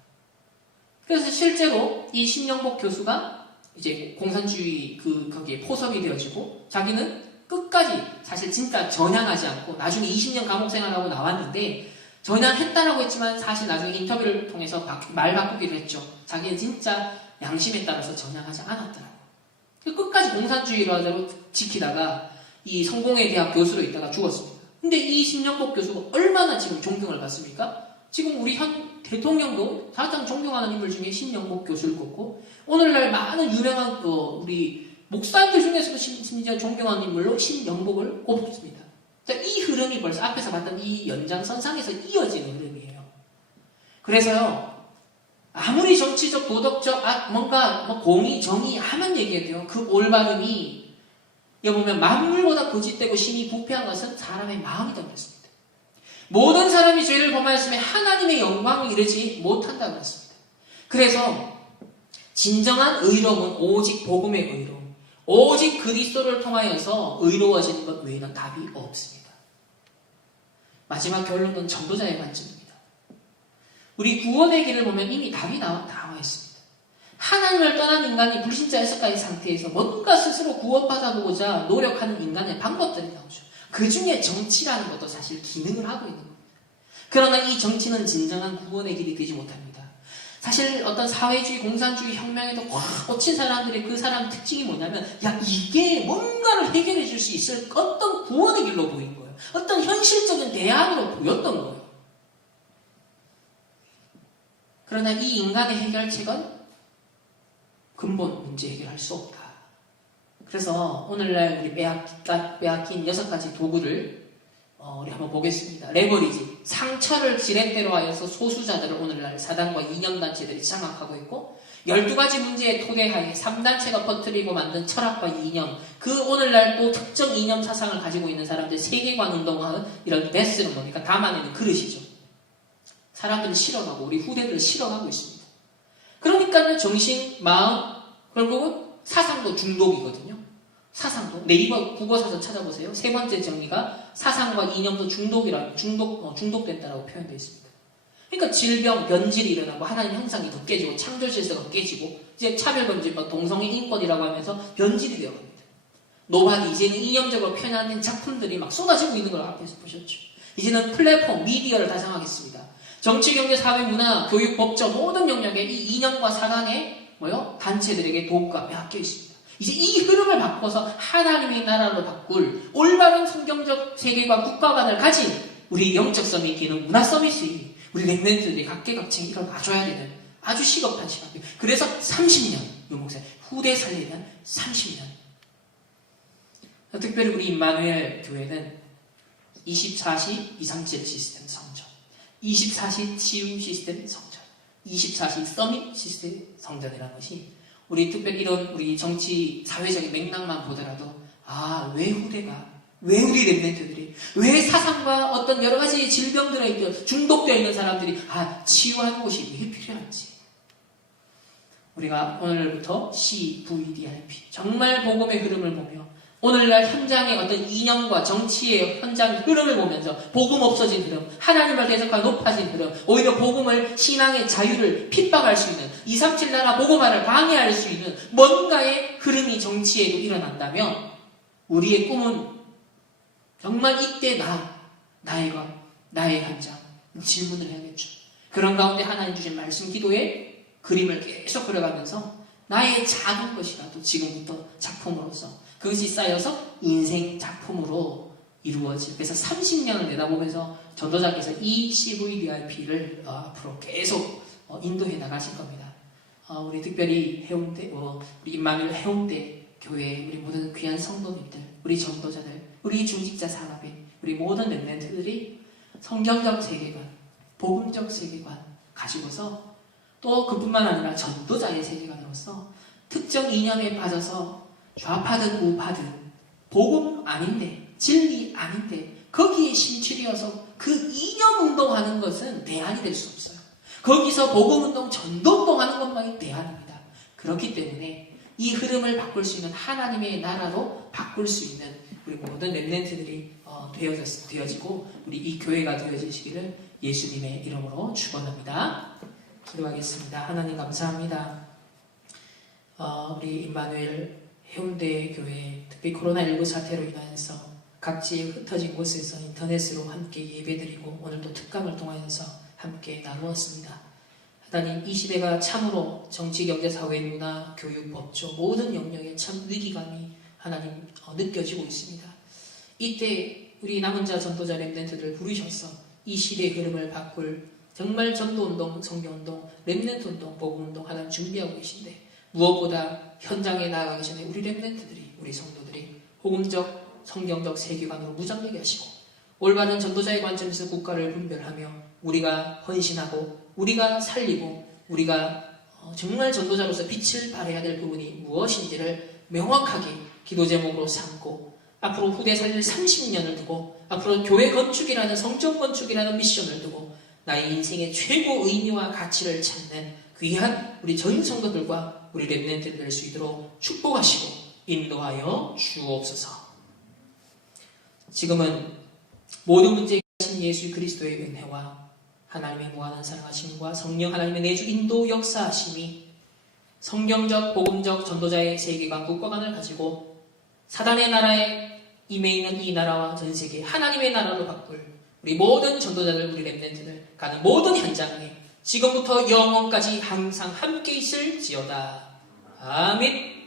그래서 실제로 이 신영복 교수가 이제 공산주의 거기에 포섭이 되어지고 자기는 끝까지 사실 진짜 전향하지 않고 나중에 20년 감옥 생활하고 나왔는데 전향했다라고 했지만 사실 나중에 인터뷰를 통해서 말 바꾸기도 했죠. 자기는 진짜 양심에 따라서 전향하지 않았더라고요. 끝까지 공산주의로 지키다가 이 성공회 대학 교수로 있다가 죽었습니다. 근데 이 신영복 교수가 얼마나 지금 존경을 받습니까? 지금 우리 현 대통령도 가장 존경하는 인물 중에 신영복 교수를 꼽고 오늘날 많은 유명한 우리 목사님들 중에서도 심지어 존경하는 인물로 신영복을 꼽습니다. 이 흐름이 벌써 앞에서 봤던 이 연장선상에서 이어지는 흐름이에요. 그래서요, 아무리 정치적, 도덕적, 뭔가 공의, 정의 하면 얘기해도요, 그 올바름이 보면 만물보다 거짓되고 심히 부패한 것은 사람의 마음이다 그랬습니다. 모든 사람이 죄를 범하였으면 하나님의 영광을 이르지 못한다 그랬습니다. 그래서 진정한 의로움은 오직 복음의 의로움, 오직 그리스도를 통하여서 의로워지는 것 외에는 답이 없습니다. 마지막 결론은 전도자의 관점입니다. 우리 구원의 길을 보면 이미 답이 나와 있습니다. 하나님을 떠난 인간이 불신자였을까의 상태에서 뭔가 스스로 구원받아보고자 노력하는 인간의 방법들이 나오죠. 그 중에 정치라는 것도 사실 기능을 하고 있는 겁니다. 그러나 이 정치는 진정한 구원의 길이 되지 못합니다. 사실 어떤 사회주의, 공산주의 혁명에도 확 꽂힌 사람들의 그 사람 특징이 뭐냐면, 야, 이게 뭔가를 해결해 줄 수 있을 어떤 구원의 길로 보인 거예요. 어떤 현실적인 대안으로 보였던 거예요. 그러나 이 인간의 해결책은 근본 문제 해결할 수 없다. 그래서 오늘날 우리 빼앗긴 6가지 도구를 우리 한번 보겠습니다. 레버리지, 상처를 지렛대로 하여서 소수자들을 오늘날 사단과 이념단체들이 장악하고 있고, 12가지 문제의 토대하에 3단체가 퍼뜨리고 만든 철학과 이념, 그 오늘날 또 특정 이념 사상을 가지고 있는 사람들 세계관 운동하는 이런 베스는 뭡니까? 담아내는 그릇이죠. 사람들을 실어가고 우리 후대들을 실어가고 있습니다. 그러니까요, 정신, 마음, 결국은 사상도 중독이거든요. 사상도. 네이버 국어사전 찾아보세요. 3번째 정의가 사상과 이념도 중독된다라고 표현되어 있습니다. 그러니까 질병, 변질이 일어나고 하나님 형상이 더 깨지고 창조 질서가 깨지고 이제 차별금지, 동성애 인권이라고 하면서 변질이 되어갑니다. 노바디, 이제는 이념적으로 표현하는 작품들이 막 쏟아지고 있는 걸 앞에서 보셨죠. 이제는 플랫폼, 미디어를 다장하겠습니다. 정치, 경제, 사회, 문화, 교육, 법적 모든 영역에 이 이념과 사단의 단체들에게 도구가 빼앗겨 있습니다. 이제 이 흐름을 바꿔서 하나님의 나라로 바꿀 올바른 성경적 세계관, 국가관을 가진 우리 영적 서밋기는 문화 서밋이 우리 렘넌트들이 각계각층이 일어나줘야 되는 아주 시급한 시간이에요. 그래서 30년, 유목사 후대 살리는 30년. 특별히 우리 임마누엘 교회는 24시 이상질 시스템 성전, 24시 치유 시스템 성전, 24시 서밋 시스템 성전이라는 것이 우리 특별히 이런 우리 정치 사회적인 맥락만 보더라도 왜 후대가, 왜 우리 렘넌트들이, 왜 사상과 어떤 여러 가지 질병들에 중독되어 있는 사람들이 치유하는 곳이 왜 필요한지 우리가 오늘부터 CVDIP 정말 복음의 흐름을 보며 오늘날 현장의 어떤 이념과 정치의 현장 흐름을 보면서 복음 없어진 흐름, 하나님을 대적하여 높아진 흐름, 오히려 복음을, 신앙의 자유를 핍박할 수 있는 237 나라 복음화를 방해할 수 있는 뭔가의 흐름이 정치에도 일어난다면 우리의 꿈은 정말 이때 나의 현장 질문을 해야겠죠. 그런 가운데 하나님 주신 말씀 기도에 그림을 계속 그려가면서 나의 작은 것이라도 지금부터 작품으로서 그것이 쌓여서 인생 작품으로 이루어질. 그래서 30년을 내다보면서 전도자께서 이 CVDIP를 앞으로 계속 인도해 나가실 겁니다. 우리 특별히 해운대, 우리 임마누엘 해운대 교회, 우리 모든 귀한 성도님들, 우리 전도자들, 우리 중직자 산업인, 우리 모든 렘넌트들이 성경적 세계관, 복음적 세계관 가지고서 또 그뿐만 아니라 전도자의 세계관으로서 특정 이념에 빠져서 좌파든 우파든 복음 아닌데 진리 아닌데 거기에 심취되어서 그 이념 운동하는 것은 대안이 될 수 없어요. 거기서 복음 운동, 전도 운동하는 것만이 대안입니다. 그렇기 때문에 이 흐름을 바꿀 수 있는 하나님의 나라로 바꿀 수 있는 우리 모든 렘넌트들이 되어지고 우리 이 교회가 되어지시기를 예수님의 이름으로 축원합니다. 기도하겠습니다. 하나님 감사합니다. 우리 임마누엘 해운대 교회 특히 코로나19 사태로 인하여서 각지에 흩어진 곳에서 인터넷으로 함께 예배드리고 오늘도 특강을 통하여서 함께 나누었습니다. 하나님, 이 시대가 참으로 정치, 경제, 사회, 문화, 교육, 법조 모든 영역에 참 위기감이 하나님 느껴지고 있습니다. 이때 우리 남은 자 전도자 렘넌트들을 부르셔서 이 시대의 흐름을 바꿀 정말 전도운동, 성경운동, 렘넌트운동, 복음운동 하나님 준비하고 계신데 무엇보다 현장에 나아가기 전에 우리 렘넌트들이, 우리 성도들이 복음적, 성경적 세계관으로 무장되게 하시고 올바른 전도자의 관점에서 국가를 분별하며 우리가 헌신하고 우리가 살리고 우리가 정말 전도자로서 빛을 발해야 될 부분이 무엇인지를 명확하게 기도 제목으로 삼고 앞으로 후대 살릴 30년을 두고 앞으로 교회 건축이라는 성전 건축이라는 미션을 두고 나의 인생의 최고 의미와 가치를 찾는 귀한 우리 전 성도들과 우리 렘넌트들 될 수 있도록 축복하시고 인도하여 주옵소서. 지금은 모든 문제에 계신 예수 그리스도의 은혜와 하나님의 무한한 사랑하심과 성령 하나님의 내주 인도 역사하심이 성경적 복음적 전도자의 세계관 국가관을 가지고 사단의 나라에 임해 있는 이 나라와 전 세계 하나님의 나라로 바꿀 우리 모든 전도자들, 우리 렘넌트들 가는 모든 현장에 지금부터 영원까지 항상 함께 있을지어다. 아멘.